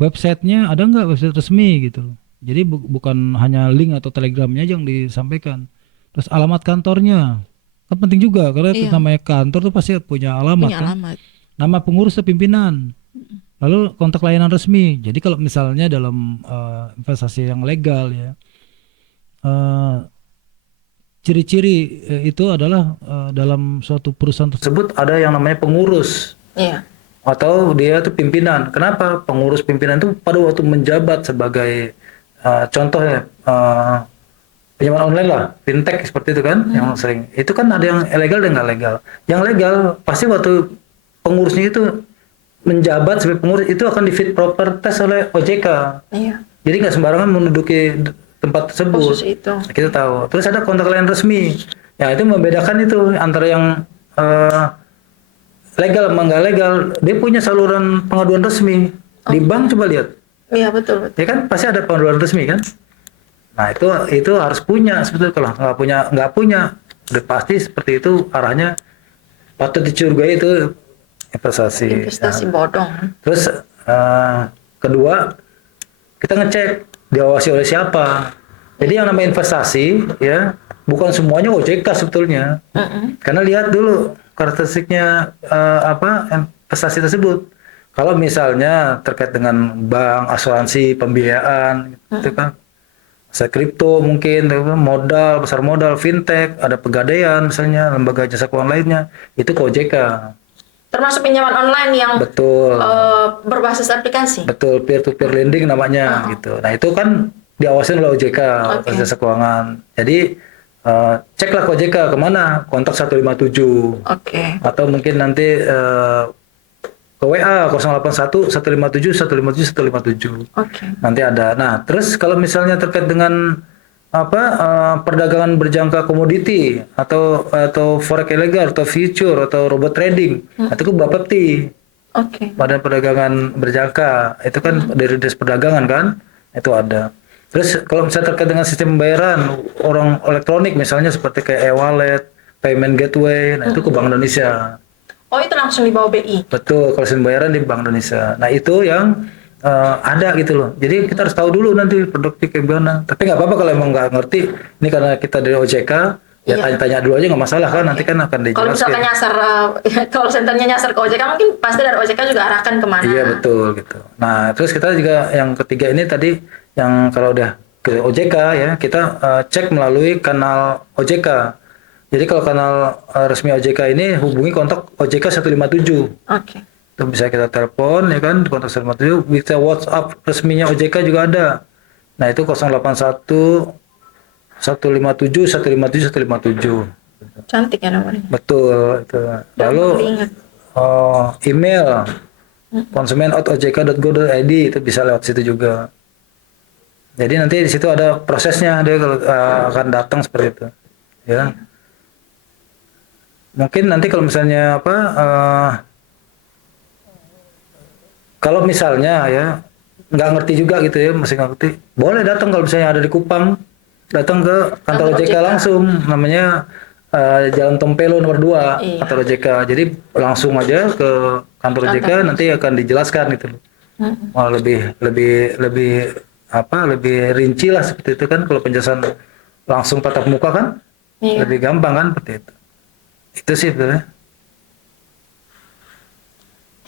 websitenya ada nggak, website resmi gitu. Jadi bukan hanya link atau telegramnya aja yang disampaikan. Terus alamat kantornya kan penting juga karena itu Iya. namanya kantor tuh pasti punya alamat Punya kan. alamat. Nama pengurus atau pimpinan. Lalu kontak layanan resmi. Jadi kalau misalnya dalam investasi yang legal ya, ciri-ciri itu adalah dalam suatu perusahaan tersebut ada yang namanya pengurus Iya. atau dia itu pimpinan. Kenapa? Pengurus pimpinan itu pada waktu menjabat sebagai contohnya pinjaman online lah, fintech seperti itu kan, yang sering. Itu kan ada yang ilegal dan nggak legal. Yang legal pasti waktu pengurusnya itu menjabat sebagai pengurus itu akan di fit proper test oleh OJK. Iya. Jadi nggak sembarangan menduduki tempat tersebut. Khusus itu. Kita tahu. Terus ada kontak layanan resmi. Ya itu membedakan itu antara yang legal sama nggak legal. Dia punya saluran pengaduan resmi. Di bank coba lihat. Iya, betul. Ya kan pasti ada pengaduan resmi kan. Nah itu harus punya sebetulnya. Kalau nggak punya udah pasti seperti itu arahnya patut dicurigai itu investasi. Investasi Nah, bodong. terus kedua kita ngecek diawasi oleh siapa. Jadi yang namanya investasi ya bukan semuanya OJK sebetulnya. Karena lihat dulu karakteristiknya investasi tersebut. Kalau misalnya terkait dengan bank, asuransi, pembiayaan, gitu kan. Saya kripto mungkin, modal, pasar modal, fintech, ada pegadaian misalnya, lembaga jasa keuangan lainnya, itu ke OJK. Termasuk pinjaman online yang Betul. berbasis aplikasi. Betul, peer-to-peer lending namanya gitu. Nah itu kan diawasin oleh OJK, Oke. jasa keuangan. Jadi ceklah ke OJK kemana, kontak 157. Oke. Atau mungkin nanti ke WA 081 157 157 157. Oke. Nanti ada. Nah, terus kalau misalnya terkait dengan perdagangan berjangka komoditi atau forex ilegal atau future atau robot trading, itu ke Bapepti. Oke. Badan Perdagangan Berjangka itu kan dari Dinas Perdagangan kan, itu ada. Terus kalau misalnya terkait dengan sistem pembayaran orang elektronik misalnya seperti kayak e-wallet, payment gateway, nah itu ke Bank Indonesia. Oh, itu langsung di bawah BI. Betul, kalau sistem pembayaran di Bank Indonesia. Nah itu yang ada gitu loh. Jadi kita harus tahu dulu nanti produknya kayak gimana. Tapi nggak apa-apa kalau emang nggak ngerti. Ini karena kita dari OJK, ya Iya. tanya-tanya dulu aja nggak masalah kan. Nanti kan akan Kalau misalkan dijelaskan. nyasar, kalau senternya nyasar ke OJK, mungkin pasti dari OJK juga arahkan kemana. Iya betul gitu. Nah terus kita juga yang ketiga ini tadi yang kalau udah ke OJK ya kita cek melalui kanal OJK. Jadi kalau kanal resmi OJK ini hubungi kontak OJK 157. Oke. Itu bisa kita telepon ya kan kontak 157, bisa WhatsApp resminya OJK juga ada. Nah itu 081 157 157 157. Cantik ya nomornya. Betul itu. Lalu Diingat. email konsumen@ojk.go.id itu bisa lewat situ juga. Jadi nanti di situ ada prosesnya dia kalau akan datang seperti itu. Ya. Mungkin nanti kalau misalnya apa kalau misalnya ya nggak ngerti juga gitu ya, masih nggak ngerti, boleh datang kalau misalnya ada di Kupang, datang ke kantor Kantor OJK OJK. langsung, namanya Jalan Tompelo nomor 2, Iya. kantor OJK. Jadi langsung aja ke kantor OJK, nanti akan dijelaskan gitu loh. Wah, lebih lebih lebih apa? Lebih rinci lah seperti itu kan kalau penjelasan langsung tatap muka kan, Iya. lebih gampang kan seperti itu. Itu sih sebenarnya.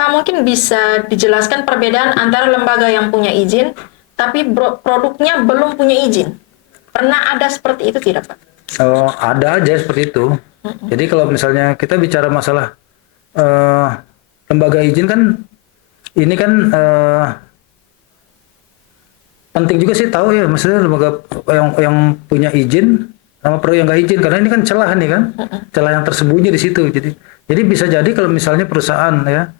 Pak, mungkin bisa dijelaskan perbedaan antara lembaga yang punya izin, tapi produknya belum punya izin. Pernah ada seperti itu tidak, Pak? Oh, ada aja seperti itu. Jadi kalau misalnya kita bicara masalah lembaga izin kan, ini kan penting juga sih tahu ya, maksudnya lembaga yang punya izin sama pro yang nggak izin, karena ini kan celah nih kan, celah yang tersembunyi di situ. Jadi bisa jadi kalau misalnya perusahaan ya,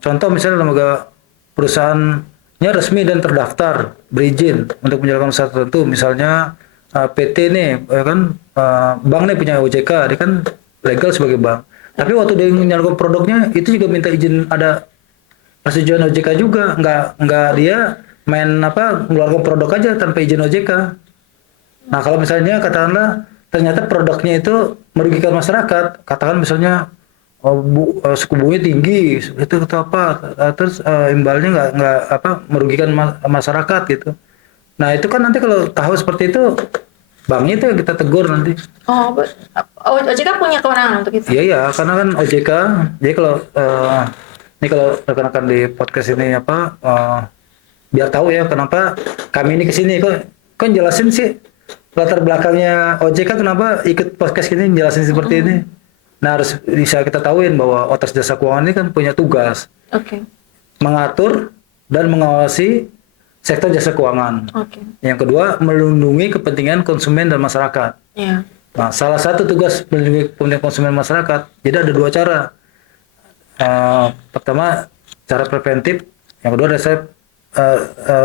contoh misalnya lembaga perusahaannya resmi dan terdaftar berizin untuk menjalankan usaha tertentu, misalnya PT nih, ya kan, bank nih punya OJK, dia kan legal sebagai bank. Tapi waktu dia menyalurkan produknya itu juga minta izin, ada persetujuan OJK juga, nggak dia main apa mengeluarkan produk aja tanpa izin OJK. Nah kalau misalnya katakanlah ternyata produknya itu merugikan masyarakat, katakan misalnya suku bunganya tinggi, itu atau apa, terus imbalnya nggak apa merugikan masyarakat gitu. Nah itu kan nanti kalau tahu seperti itu, banknya itu yang kita tegur nanti. Oh, OJK punya kewenangan untuk itu? Iya ya, karena kan OJK, jadi kalau ini kalau rekan-rekan di podcast ini apa, biar tahu ya kenapa kami ini kesini, kok jelasin sih latar belakangnya OJK kenapa ikut podcast ini jelasin seperti ini. Nah harus bisa kita tahuin bahwa Otoritas Jasa Keuangan ini kan punya tugas mengatur dan mengawasi sektor jasa keuangan. Yang kedua, melindungi kepentingan konsumen dan masyarakat. Iya. Nah, salah satu tugas melindungi kepentingan konsumen dan masyarakat, jadi ada dua cara. Pertama, cara preventif. Yang kedua,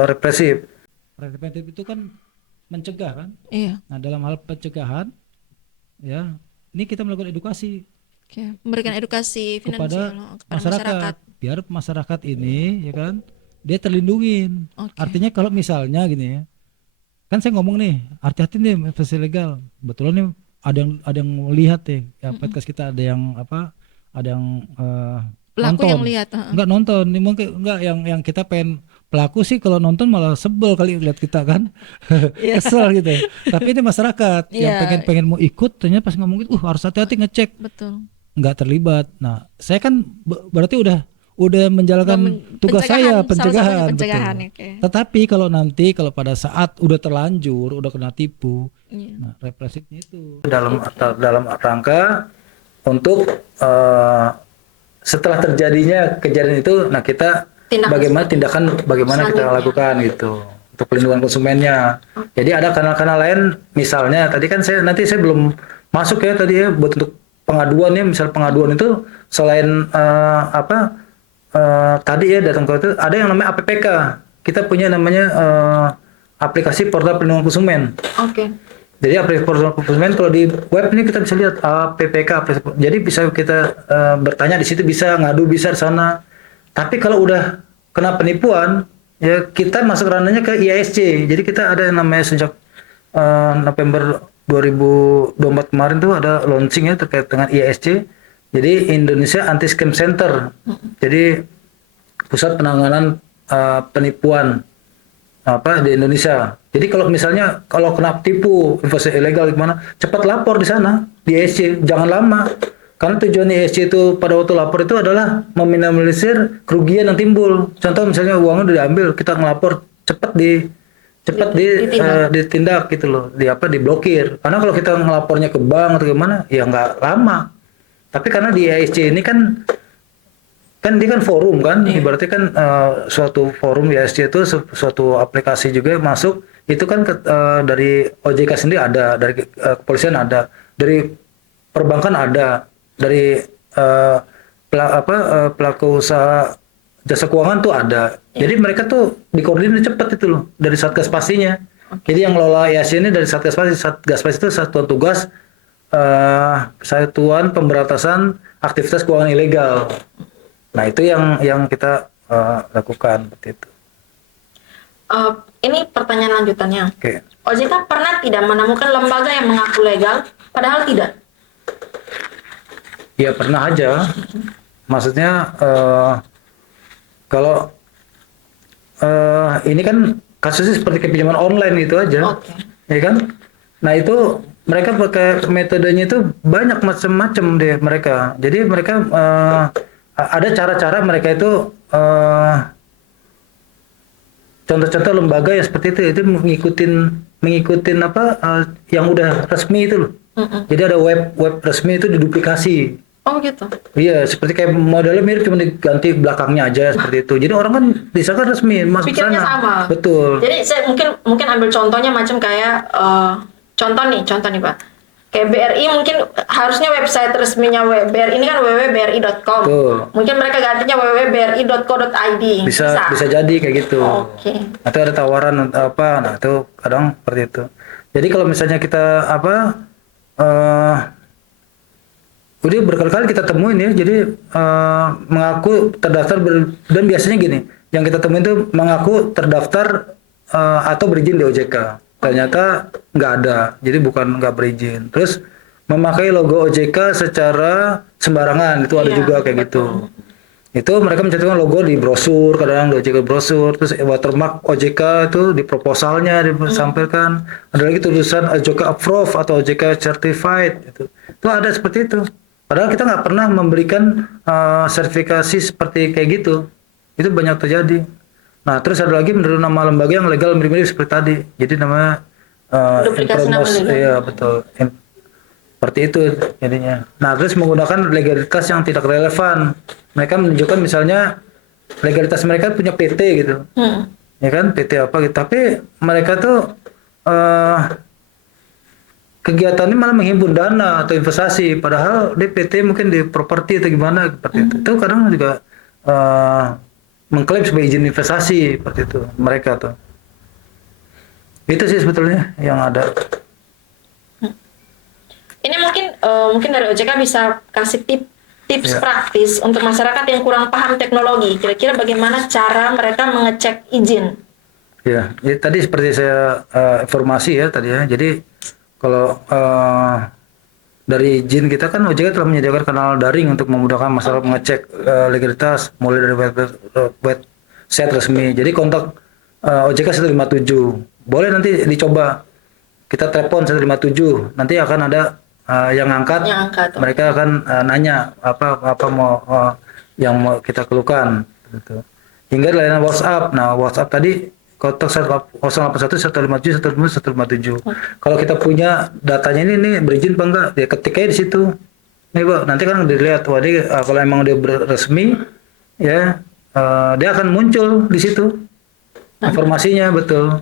represif. Preventif itu kan mencegah kan? Iya. Nah, dalam hal pencegahan, ya, ini kita melakukan edukasi Memberikan edukasi finansial kepada masyarakat. Biar masyarakat ini, ya kan, dia terlindungin. Artinya kalau misalnya gini ya, kan saya ngomong nih, hati-hati nih investasi ilegal. Betulan nih ada yang lihat ya podcast kita, ada yang apa, ada yang pelaku nonton. yang lihat, nggak nonton, nih mungkin nggak yang kita pengen pelaku sih, kalau nonton malah sebel kali lihat kita kan, kesel gitu. Tapi ini masyarakat yang pengen mau ikut, ternyata pas ngomong gitu, harus hati-hati ngecek. Betul. Nggak terlibat. Nah, saya kan berarti udah menjalankan tugas saya, pencegahan. Tetapi kalau pada saat udah terlanjur, udah kena tipu, nah represifnya itu dalam rangka untuk setelah terjadinya kejadian itu, nah kita bagaimana kita lakukan gitu untuk pelindungan konsumennya. Jadi ada kanal-kanal lain, misalnya tadi kan saya belum masuk ya tadi ya buat untuk pengaduan ya, misal pengaduan itu selain tadi ya datang ke itu, ada yang namanya APPK. Kita punya namanya aplikasi portal perlindungan konsumen. Jadi aplikasi portal konsumen kalau di web ini kita bisa lihat APPK. Jadi bisa kita bertanya di situ, bisa ngadu, bisa di sana. Tapi kalau udah kena penipuan, ya kita masuk ranahnya ke IASC. Jadi kita ada yang namanya sejak November 2024 kemarin tuh ada launching ya terkait dengan IASC. Jadi Indonesia Anti Scam Center. Jadi pusat penanganan penipuan di Indonesia. Jadi kalau misalnya kalau kena tipu investasi ilegal gimana, cepat lapor di sana di ESC, jangan lama. Karena tujuan ESC itu pada waktu lapor itu adalah meminimalisir kerugian yang timbul. Contoh misalnya uangnya udah diambil, kita ngelapor cepat ditindak gitu loh, diblokir. Karena kalau kita ngelapornya ke bank atau gimana, ya nggak lama. Tapi karena di ESC ini kan dia kan forum kan, ibaratnya kan suatu forum IASC itu suatu aplikasi juga masuk, itu kan dari OJK sendiri ada, dari kepolisian ada, dari perbankan ada, dari pelaku usaha jasa keuangan tuh ada. Jadi mereka tuh dikoordinir cepat itu loh dari Satgas Pastinya. Jadi yang ngelola IASC ini dari Satgas Pasti. Satgas Pasti itu satuan tugas Satuan Pemberantasan Aktivitas Keuangan Ilegal. Nah itu yang kita lakukan seperti itu. Ini pertanyaan lanjutannya. Oke. OJK pernah tidak menemukan lembaga yang mengaku legal, padahal tidak? Ya pernah aja. Maksudnya kalau ini kan kasusnya seperti pinjaman online gitu aja, ya kan? Nah itu mereka pakai metodenya itu banyak macam-macam deh mereka. Jadi mereka ada cara-cara mereka itu contoh-contoh lembaga yang seperti itu mengikutin yang udah resmi itu loh. Jadi ada web resmi itu diduplikasi. Oh gitu. Iya, seperti kayak modelnya mirip cuma diganti belakangnya aja seperti itu. Jadi orang kan bisa kan resmi masuk pikirnya sana. Sama. Betul. Jadi saya mungkin ambil contohnya macam kayak contoh nih Pak. Kayak BRI mungkin harusnya website resminya BRI ini kan www.bri.com. Mungkin mereka gantinya www.bri.co.id. Bisa jadi kayak gitu. Oke. Atau ada tawaran apa, nah itu kadang seperti itu. Jadi kalau misalnya kita udah berkali-kali kita temuin ya, jadi mengaku terdaftar dan biasanya gini, yang kita temuin itu mengaku terdaftar atau berizin di OJK. Ternyata nggak ada, jadi bukan nggak berizin. Terus memakai logo OJK secara sembarangan, itu ada juga kayak gitu. Itu mereka mencantumkan logo di brosur, kadang di OJK brosur, terus watermark OJK itu di proposalnya disampaikan. Ada lagi tulisan OJK approve atau OJK certified, itu ada seperti itu. Padahal kita nggak pernah memberikan sertifikasi seperti kayak gitu. Itu banyak terjadi. Nah, terus ada lagi menurut nama lembaga yang legal mirip-mirip seperti tadi. Jadi namanya informasi, ya betul. Seperti itu jadinya. Nah, terus menggunakan legalitas yang tidak relevan. Mereka menunjukkan misalnya legalitas mereka punya PT gitu. Ya kan, PT apa gitu. Tapi mereka tuh kegiatannya malah menghimpun dana atau investasi, padahal dia PT mungkin di properti atau gimana seperti itu. Itu kadang juga mengklaim sebagai izin investasi seperti itu mereka tuh. Itu sih sebetulnya yang ada. Ini mungkin dari OJK bisa kasih tips praktis untuk masyarakat yang kurang paham teknologi. Kira-kira bagaimana cara mereka mengecek izin? Ya tadi seperti saya informasi ya tadi ya. Jadi kalau dari izin kita kan OJK telah menyediakan kanal daring untuk memudahkan masyarakat mengecek legalitas mulai dari website resmi. Jadi kontak OJK 157. Boleh nanti dicoba. Kita telepon 157. Nanti akan ada yang ngangkat. Mereka akan nanya apa mau yang mau kita keluhkan gitu. Hingga layanan WhatsApp. Nah, WhatsApp tadi kontak 081 157 157. Kalau kita punya datanya ini berizin apa enggak, ya ketiknya di situ. Nih, Pak, nanti kan dilihat kalau emang dia resmi ya dia akan muncul di situ. Informasinya betul.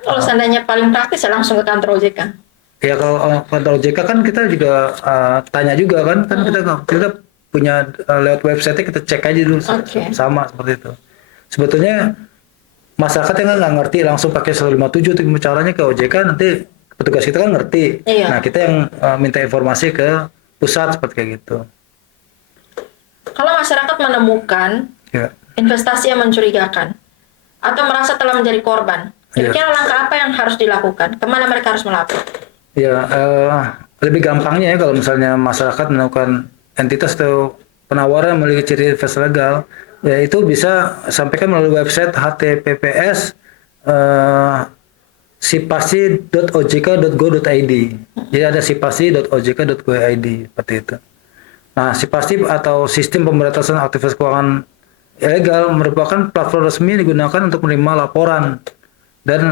Kalau seandainya paling praktis ya langsung ke kantor OJK. Ya kalau kantor OJK kan kita juga tanya juga kan kita punya lewat website kita cek aja dulu sama seperti itu. Sebetulnya masyarakat yang nggak ngerti langsung pakai 157 itu caranya ke OJK nanti petugas kita kan ngerti. Iya. Nah, kita yang minta informasi ke pusat seperti kayak gitu. Kalau masyarakat menemukan Ya. investasi yang mencurigakan atau merasa telah menjadi korban, kira-kira langkah apa yang harus dilakukan? Kemana mereka harus melapor? Ya, lebih gampangnya ya kalau misalnya masyarakat menemukan entitas atau penawaran memiliki ciri investasi legal, ya itu bisa sampaikan melalui website https sipasi.ojk.go.id. Jadi ada sipasi.ojk.go.id seperti itu. Nah, Sipasi atau Sistem Pemberantasan Aktivitas Keuangan Ilegal merupakan platform resmi yang digunakan untuk menerima laporan dan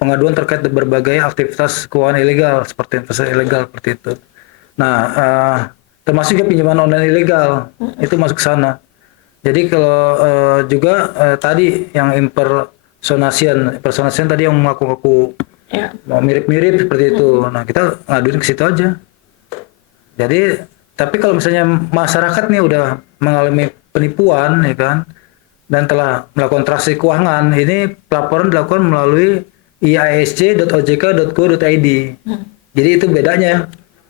pengaduan terkait berbagai aktivitas keuangan ilegal seperti investasi ilegal seperti itu. Nah, termasuk juga pinjaman online ilegal itu masuk ke sana. Jadi kalau juga tadi yang impersonation tadi yang mengaku-ngaku Ya. mirip-mirip seperti itu. Nah, kita ngaduin ke situ aja. Jadi, tapi kalau misalnya masyarakat nih udah mengalami penipuan, ya kan, dan telah melakukan transaksi keuangan, ini pelaporan dilakukan melalui iasc.ojk.go.id. Jadi itu bedanya.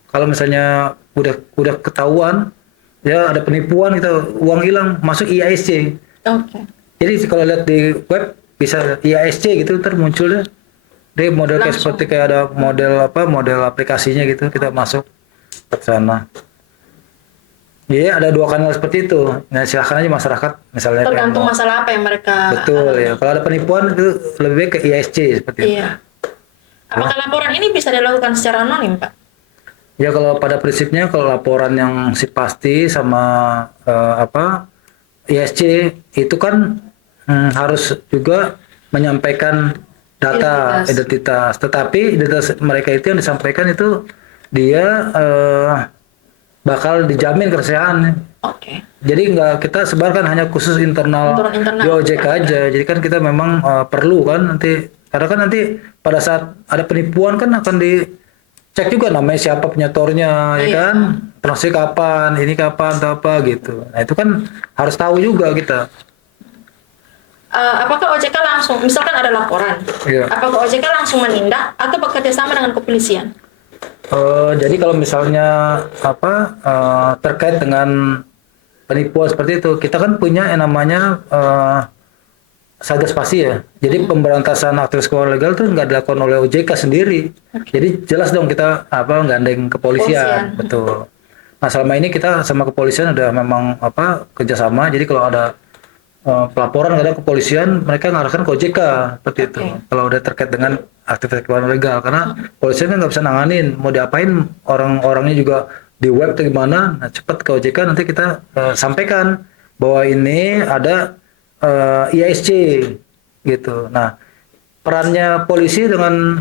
Kalau misalnya udah ketahuan, ya ada penipuan, kita uang hilang, masuk IASC. Oke. Jadi kalau lihat di web bisa IASC gitu, ntar muncul deh. Dia model kayak Langsung. seperti kayak ada model aplikasinya gitu, kita masuk ke sana. Jadi ada dua kanal seperti itu. Nah, silakan aja masyarakat misalnya kayak Tergantung mau- masalah apa yang mereka betul alami. ya. Kalau ada penipuan itu lebih baik ke IASC seperti itu. Iya. Apakah laporan ini bisa dilakukan secara anonim, Pak? Ya kalau pada prinsipnya kalau laporan yang si pasti sama ISC itu kan harus juga menyampaikan data identitas. Tetapi identitas mereka itu yang disampaikan itu dia bakal dijamin kerahasiaan. Oke. Jadi nggak kita sebarkan hanya khusus internal Untuk internal. di OJK aja. Jadi kan kita memang perlu kan nanti karena kan nanti pada saat ada penipuan kan akan dicek juga namanya siapa penyetornya, ya Iya. kan, transaksi kapan, ini kapan atau apa gitu. Nah itu kan harus tahu juga kita. Apakah OJK langsung, misalkan ada laporan, Iya. apakah OJK langsung menindak atau bekerja sama dengan kepolisian? Jadi kalau misalnya terkait dengan penipuan seperti itu, kita kan punya yang namanya Satgas Pasi ya. Jadi pemberantasan aktivitas keuangan legal itu nggak dilakukan oleh OJK sendiri. Jadi jelas dong kita gandeng kepolisian, betul. Nah selama ini kita sama kepolisian udah memang kerjasama. Jadi kalau ada pelaporan kadang kepolisian mereka ngarahkan ke OJK seperti itu. Kalau udah terkait dengan aktivitas keuangan legal, karena kepolisian kan nggak bisa nanganin, mau diapain orang-orangnya juga di web atau gimana. Nah cepat ke OJK nanti kita sampaikan bahwa ini ada IASC gitu. Nah perannya polisi dengan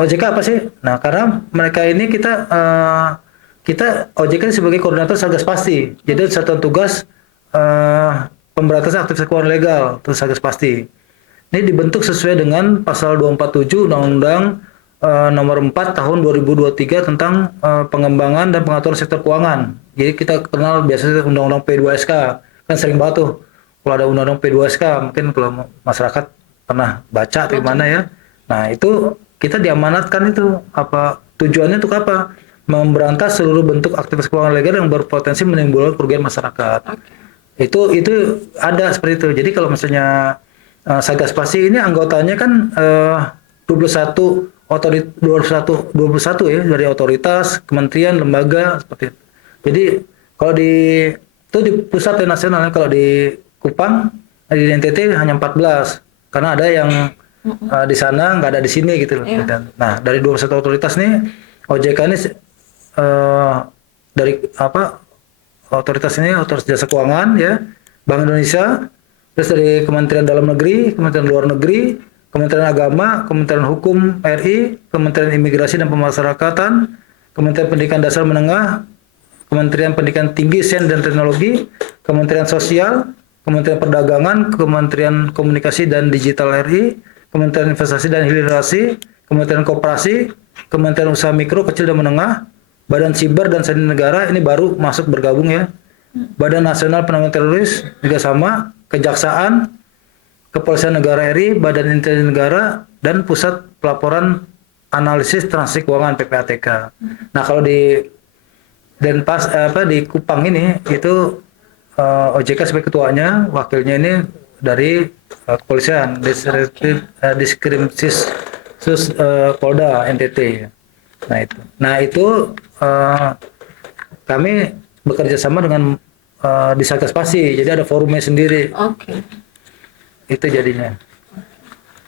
OJK apa sih? Nah karena mereka ini kita OJK ini sebagai koordinator Satgas Pasti. Jadi satuan tugas pemberantasan aktivitas keuangan legal atau Satgas Pasti. Ini dibentuk sesuai dengan pasal 247 Undang-Undang nomor 4 tahun 2023 tentang pengembangan dan pengaturan sektor keuangan. Jadi kita kenal biasanya Undang-Undang P2SK. Kan sering banget tuh kalau ada Undang-Undang P2SK, mungkin kalau masyarakat pernah baca atau gimana ya. Nah, itu kita diamanatkan itu tujuannya untuk apa? Memberantas seluruh bentuk aktivitas keuangan legal yang berpotensi menimbulkan kerugian masyarakat. Itu ada seperti itu. Jadi kalau misalnya Satgas Pasi ini anggotanya kan 21 ya dari otoritas, kementerian, lembaga seperti itu. Jadi kalau di pusat dan nasional, kalau di Kupang di NTT hanya 14 karena ada yang di sana nggak ada di sini gitu loh. Nah dari 21 otoritas nih OJK ini dari otoritas ini otoritas jasa keuangan ya, Bank Indonesia, terus dari Kementerian Dalam Negeri, Kementerian Luar Negeri, Kementerian Agama, Kementerian Hukum RI, Kementerian Imigrasi dan Pemasyarakatan, Kementerian Pendidikan Dasar Menengah, Kementerian Pendidikan Tinggi, Sains dan Teknologi, Kementerian Sosial, Kementerian Perdagangan, Kementerian Komunikasi dan Digital RI, Kementerian Investasi dan Hilirisasi, Kementerian Koperasi, Kementerian Usaha Mikro, Kecil dan Menengah, Badan Siber dan Sandi Negara, ini baru masuk bergabung ya. Badan Nasional Penanggulangan Teroris juga sama, Kejaksaan, Kepolisian Negara RI, Badan Intelijen Negara, dan Pusat Pelaporan analisis transaksi keuangan PPATK. Nah, kalau di Denpas di Kupang ini itu OJK sebagai ketuanya, wakilnya ini dari kepolisian, Diskrimsus Polda NTT. Nah itu kami bekerja sama dengan di Satgas Pasi, jadi ada forumnya sendiri. Oke. Itu jadinya.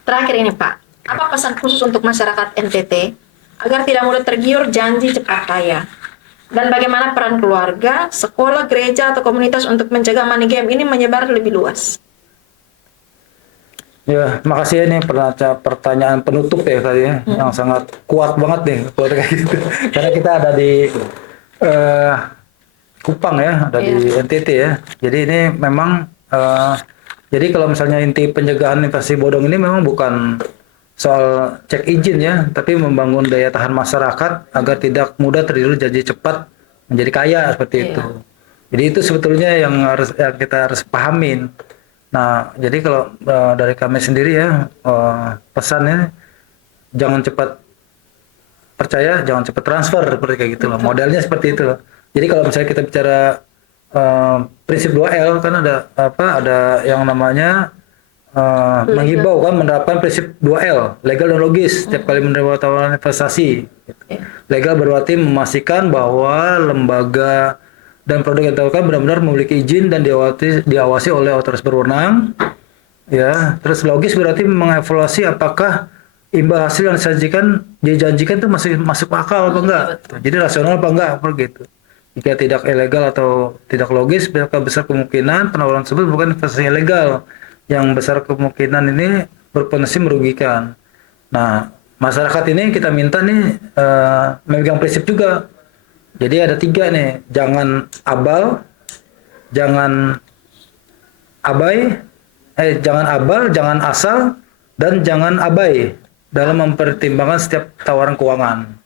Terakhir ini Pak, apa pesan khusus untuk masyarakat NTT agar tidak mudah tergiur janji cepat kaya? Dan bagaimana peran keluarga, sekolah, gereja, atau komunitas untuk mencegah money game ini menyebar lebih luas? Ya, makasih ini pertanyaan penutup ya tadi ya, yang sangat kuat banget nih kalau kayak gitu. Karena kita ada di Kupang ya, ada di NTT ya. Jadi ini memang jadi kalau misalnya inti pencegahan investasi bodong ini memang bukan soal cek izin ya, tapi membangun daya tahan masyarakat agar tidak mudah tergiur janji cepat menjadi kaya seperti itu. Jadi itu sebetulnya yang kita harus pahamin. Nah, jadi kalau dari kami sendiri ya, pesannya jangan cepat percaya, jangan cepat transfer seperti kayak gitu loh. Modelnya seperti itu loh. Jadi kalau misalnya kita bicara prinsip 2L kan ada yang namanya menghimbau kan menerapkan prinsip 2L, legal dan logis setiap kali menerima tawaran investasi. Legal berarti memastikan bahwa lembaga dan produk yang ditawarkan benar-benar memiliki izin dan diawasi oleh otoritas berwenang. Ya, terus logis berarti mengevaluasi apakah imbal hasil yang dijanjikan itu masih masuk akal apa enggak. Jadi rasional apa enggak gitu. Jika tidak ilegal atau tidak logis, maka besar kemungkinan penawaran tersebut bukan investasi ilegal. Yang besar kemungkinan ini berpotensi merugikan. Nah, masyarakat ini kita minta nih memegang prinsip juga. Jadi ada 3 nih, jangan abal, jangan jangan asal, dan jangan abai dalam mempertimbangkan setiap tawaran keuangan.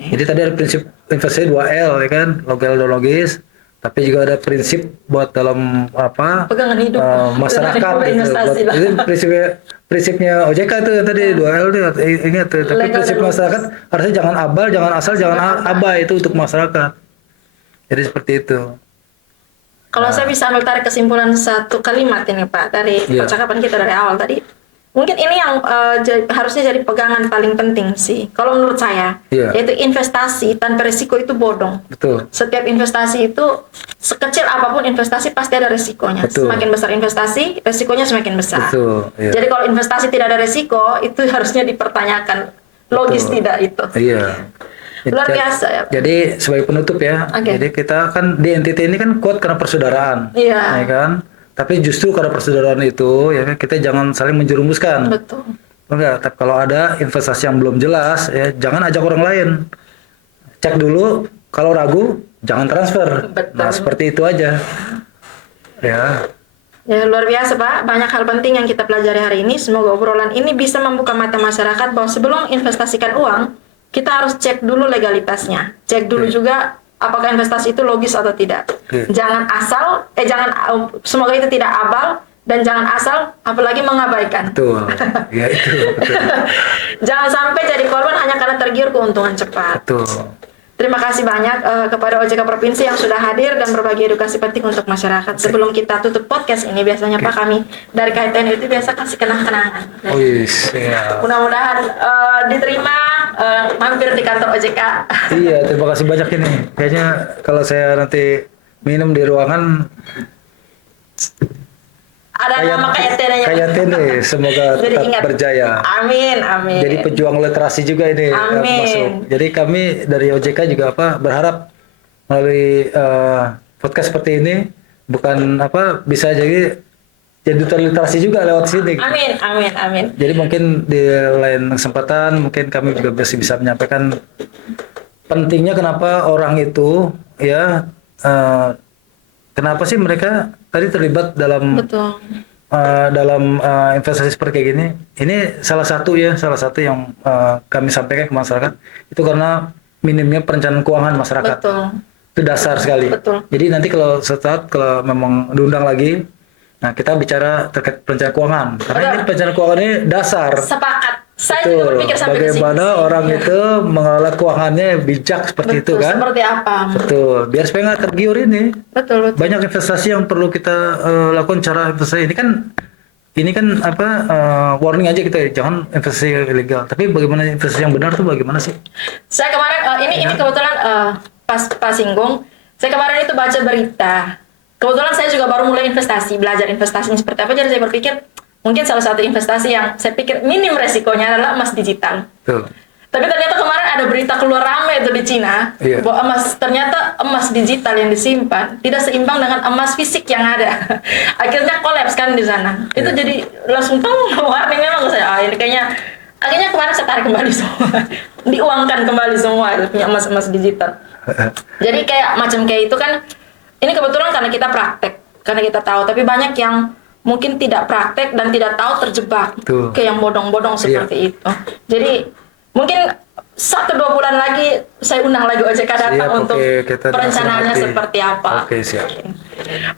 Jadi tadi ada prinsip investasi 2L ya kan, legal dan logis. Tapi juga ada prinsip buat dalam pegangan hidup masyarakat gitu. Prinsipnya OJK itu tadi 2L itu ingat tuh. Tapi prinsip masyarakat harusnya jangan abal, jangan asal, jangan abai, itu untuk masyarakat. Jadi seperti itu. Kalau saya bisa ambil tarik kesimpulan satu kalimat ini Pak dari percakapan kita dari awal tadi. Mungkin ini yang harusnya jadi pegangan paling penting sih. Kalau menurut saya, yaitu investasi tanpa risiko itu bodong. Betul. Setiap investasi itu sekecil apapun investasi pasti ada risikonya. Betul. Semakin besar investasi, risikonya semakin besar. Betul. Iya. Jadi kalau investasi tidak ada risiko, itu harusnya dipertanyakan. Logis tidak itu. Iya. Luar biasa ya. Jadi sebagai penutup ya, jadi kita kan di NTT ini kan kuat karena persaudaraan. Ya kan? Tapi justru karena persaudaraan itu ya kita jangan saling menjerumuskan. Betul. Enggak, tapi kalau ada investasi yang belum jelas ya jangan ajak orang lain. Cek dulu, kalau ragu jangan transfer. Betul. Nah, seperti itu aja. Ya. Ya, luar biasa Pak, banyak hal penting yang kita pelajari hari ini. Semoga obrolan ini bisa membuka mata masyarakat bahwa sebelum investasikan uang, kita harus cek dulu legalitasnya. Cek dulu juga apakah investasi itu logis atau tidak. Jangan asal, semoga itu tidak abal, dan jangan asal, apalagi mengabaikan. Betul. Ya itu. Betul. Jangan sampai jadi korban hanya karena tergiur keuntungan cepat. Betul. Terima kasih banyak kepada OJK Provinsi yang sudah hadir dan berbagi edukasi penting untuk masyarakat. Sebelum kita tutup podcast ini, biasanya Pak kami dari KTN itu biasa kasih kenang-kenangan. Oh yes, ya. Mudah-mudahan diterima mampir di kantor OJK. Iya, terima kasih banyak ini. Kayaknya kalau saya nanti minum di ruangan ada nama KTN-nya. KTN semoga tetap berjaya. Amin, amin. Jadi pejuang literasi juga ini masuk. Jadi kami dari OJK juga berharap melalui podcast seperti ini bukan bisa jadi duta literasi juga lewat sini. Amin, amin, amin. Jadi mungkin di lain kesempatan mungkin kami juga bisa menyampaikan pentingnya kenapa orang itu ya kenapa sih mereka tadi terlibat dalam investasi seperti kayak gini. Ini salah satu yang kami sampaikan ke masyarakat itu karena minimnya perencanaan keuangan masyarakat. Betul. Itu dasar sekali. Betul. Jadi nanti kalau memang diundang lagi, nah kita bicara terkait perencanaan keuangan. Karena ini perencanaan keuangan ini dasar. Sepakat. Saya juga berpikir sampai ke situ. Bagaimana orang itu mengelola keuangannya bijak seperti itu kan? Seperti apa? Betul. Biar supaya nggak tergiur ini. Betul. Banyak investasi yang perlu kita lakukan cara investasi ini kan apa warning aja kita ya, jangan investasi ilegal. Tapi bagaimana investasi yang benar tuh bagaimana sih? Saya kemarin ini kebetulan pas singgung, saya kemarin itu baca berita. Kebetulan saya juga baru mulai investasi, belajar investasinya seperti apa. Jadi saya berpikir mungkin salah satu investasi yang saya pikir minim resikonya adalah emas digital. Betul. Tapi ternyata kemarin ada berita keluar rame itu di Cina, bahwa ternyata emas digital yang disimpan tidak seimbang dengan emas fisik yang ada. Akhirnya kolaps kan di sana. Itu jadi langsung warning memang saya. Ini kayaknya akhirnya kemarin saya tarik kembali semua, diuangkan kembali semua itu punya emas digital. Jadi macam kayak itu kan. Ini kebetulan karena kita praktek, karena kita tahu. Tapi banyak yang mungkin tidak praktek dan tidak tahu terjebak ke yang bodong-bodong seperti itu. Jadi mungkin 1-2 bulan lagi saya undang lagi OJK datang untuk perencanaannya seperti apa. Oke, siap.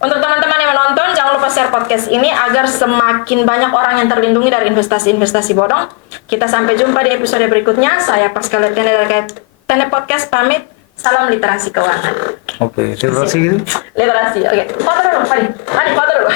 Untuk teman-teman yang menonton, jangan lupa share podcast ini agar semakin banyak orang yang terlindungi dari investasi-investasi bodong. Kita sampai jumpa di episode berikutnya. Saya Pascal Letene dari Tene Podcast pamit. Salam literasi keuangan. Oke, literasi gitu. Literasi. Oke. Foto dulu, Mari foto dulu.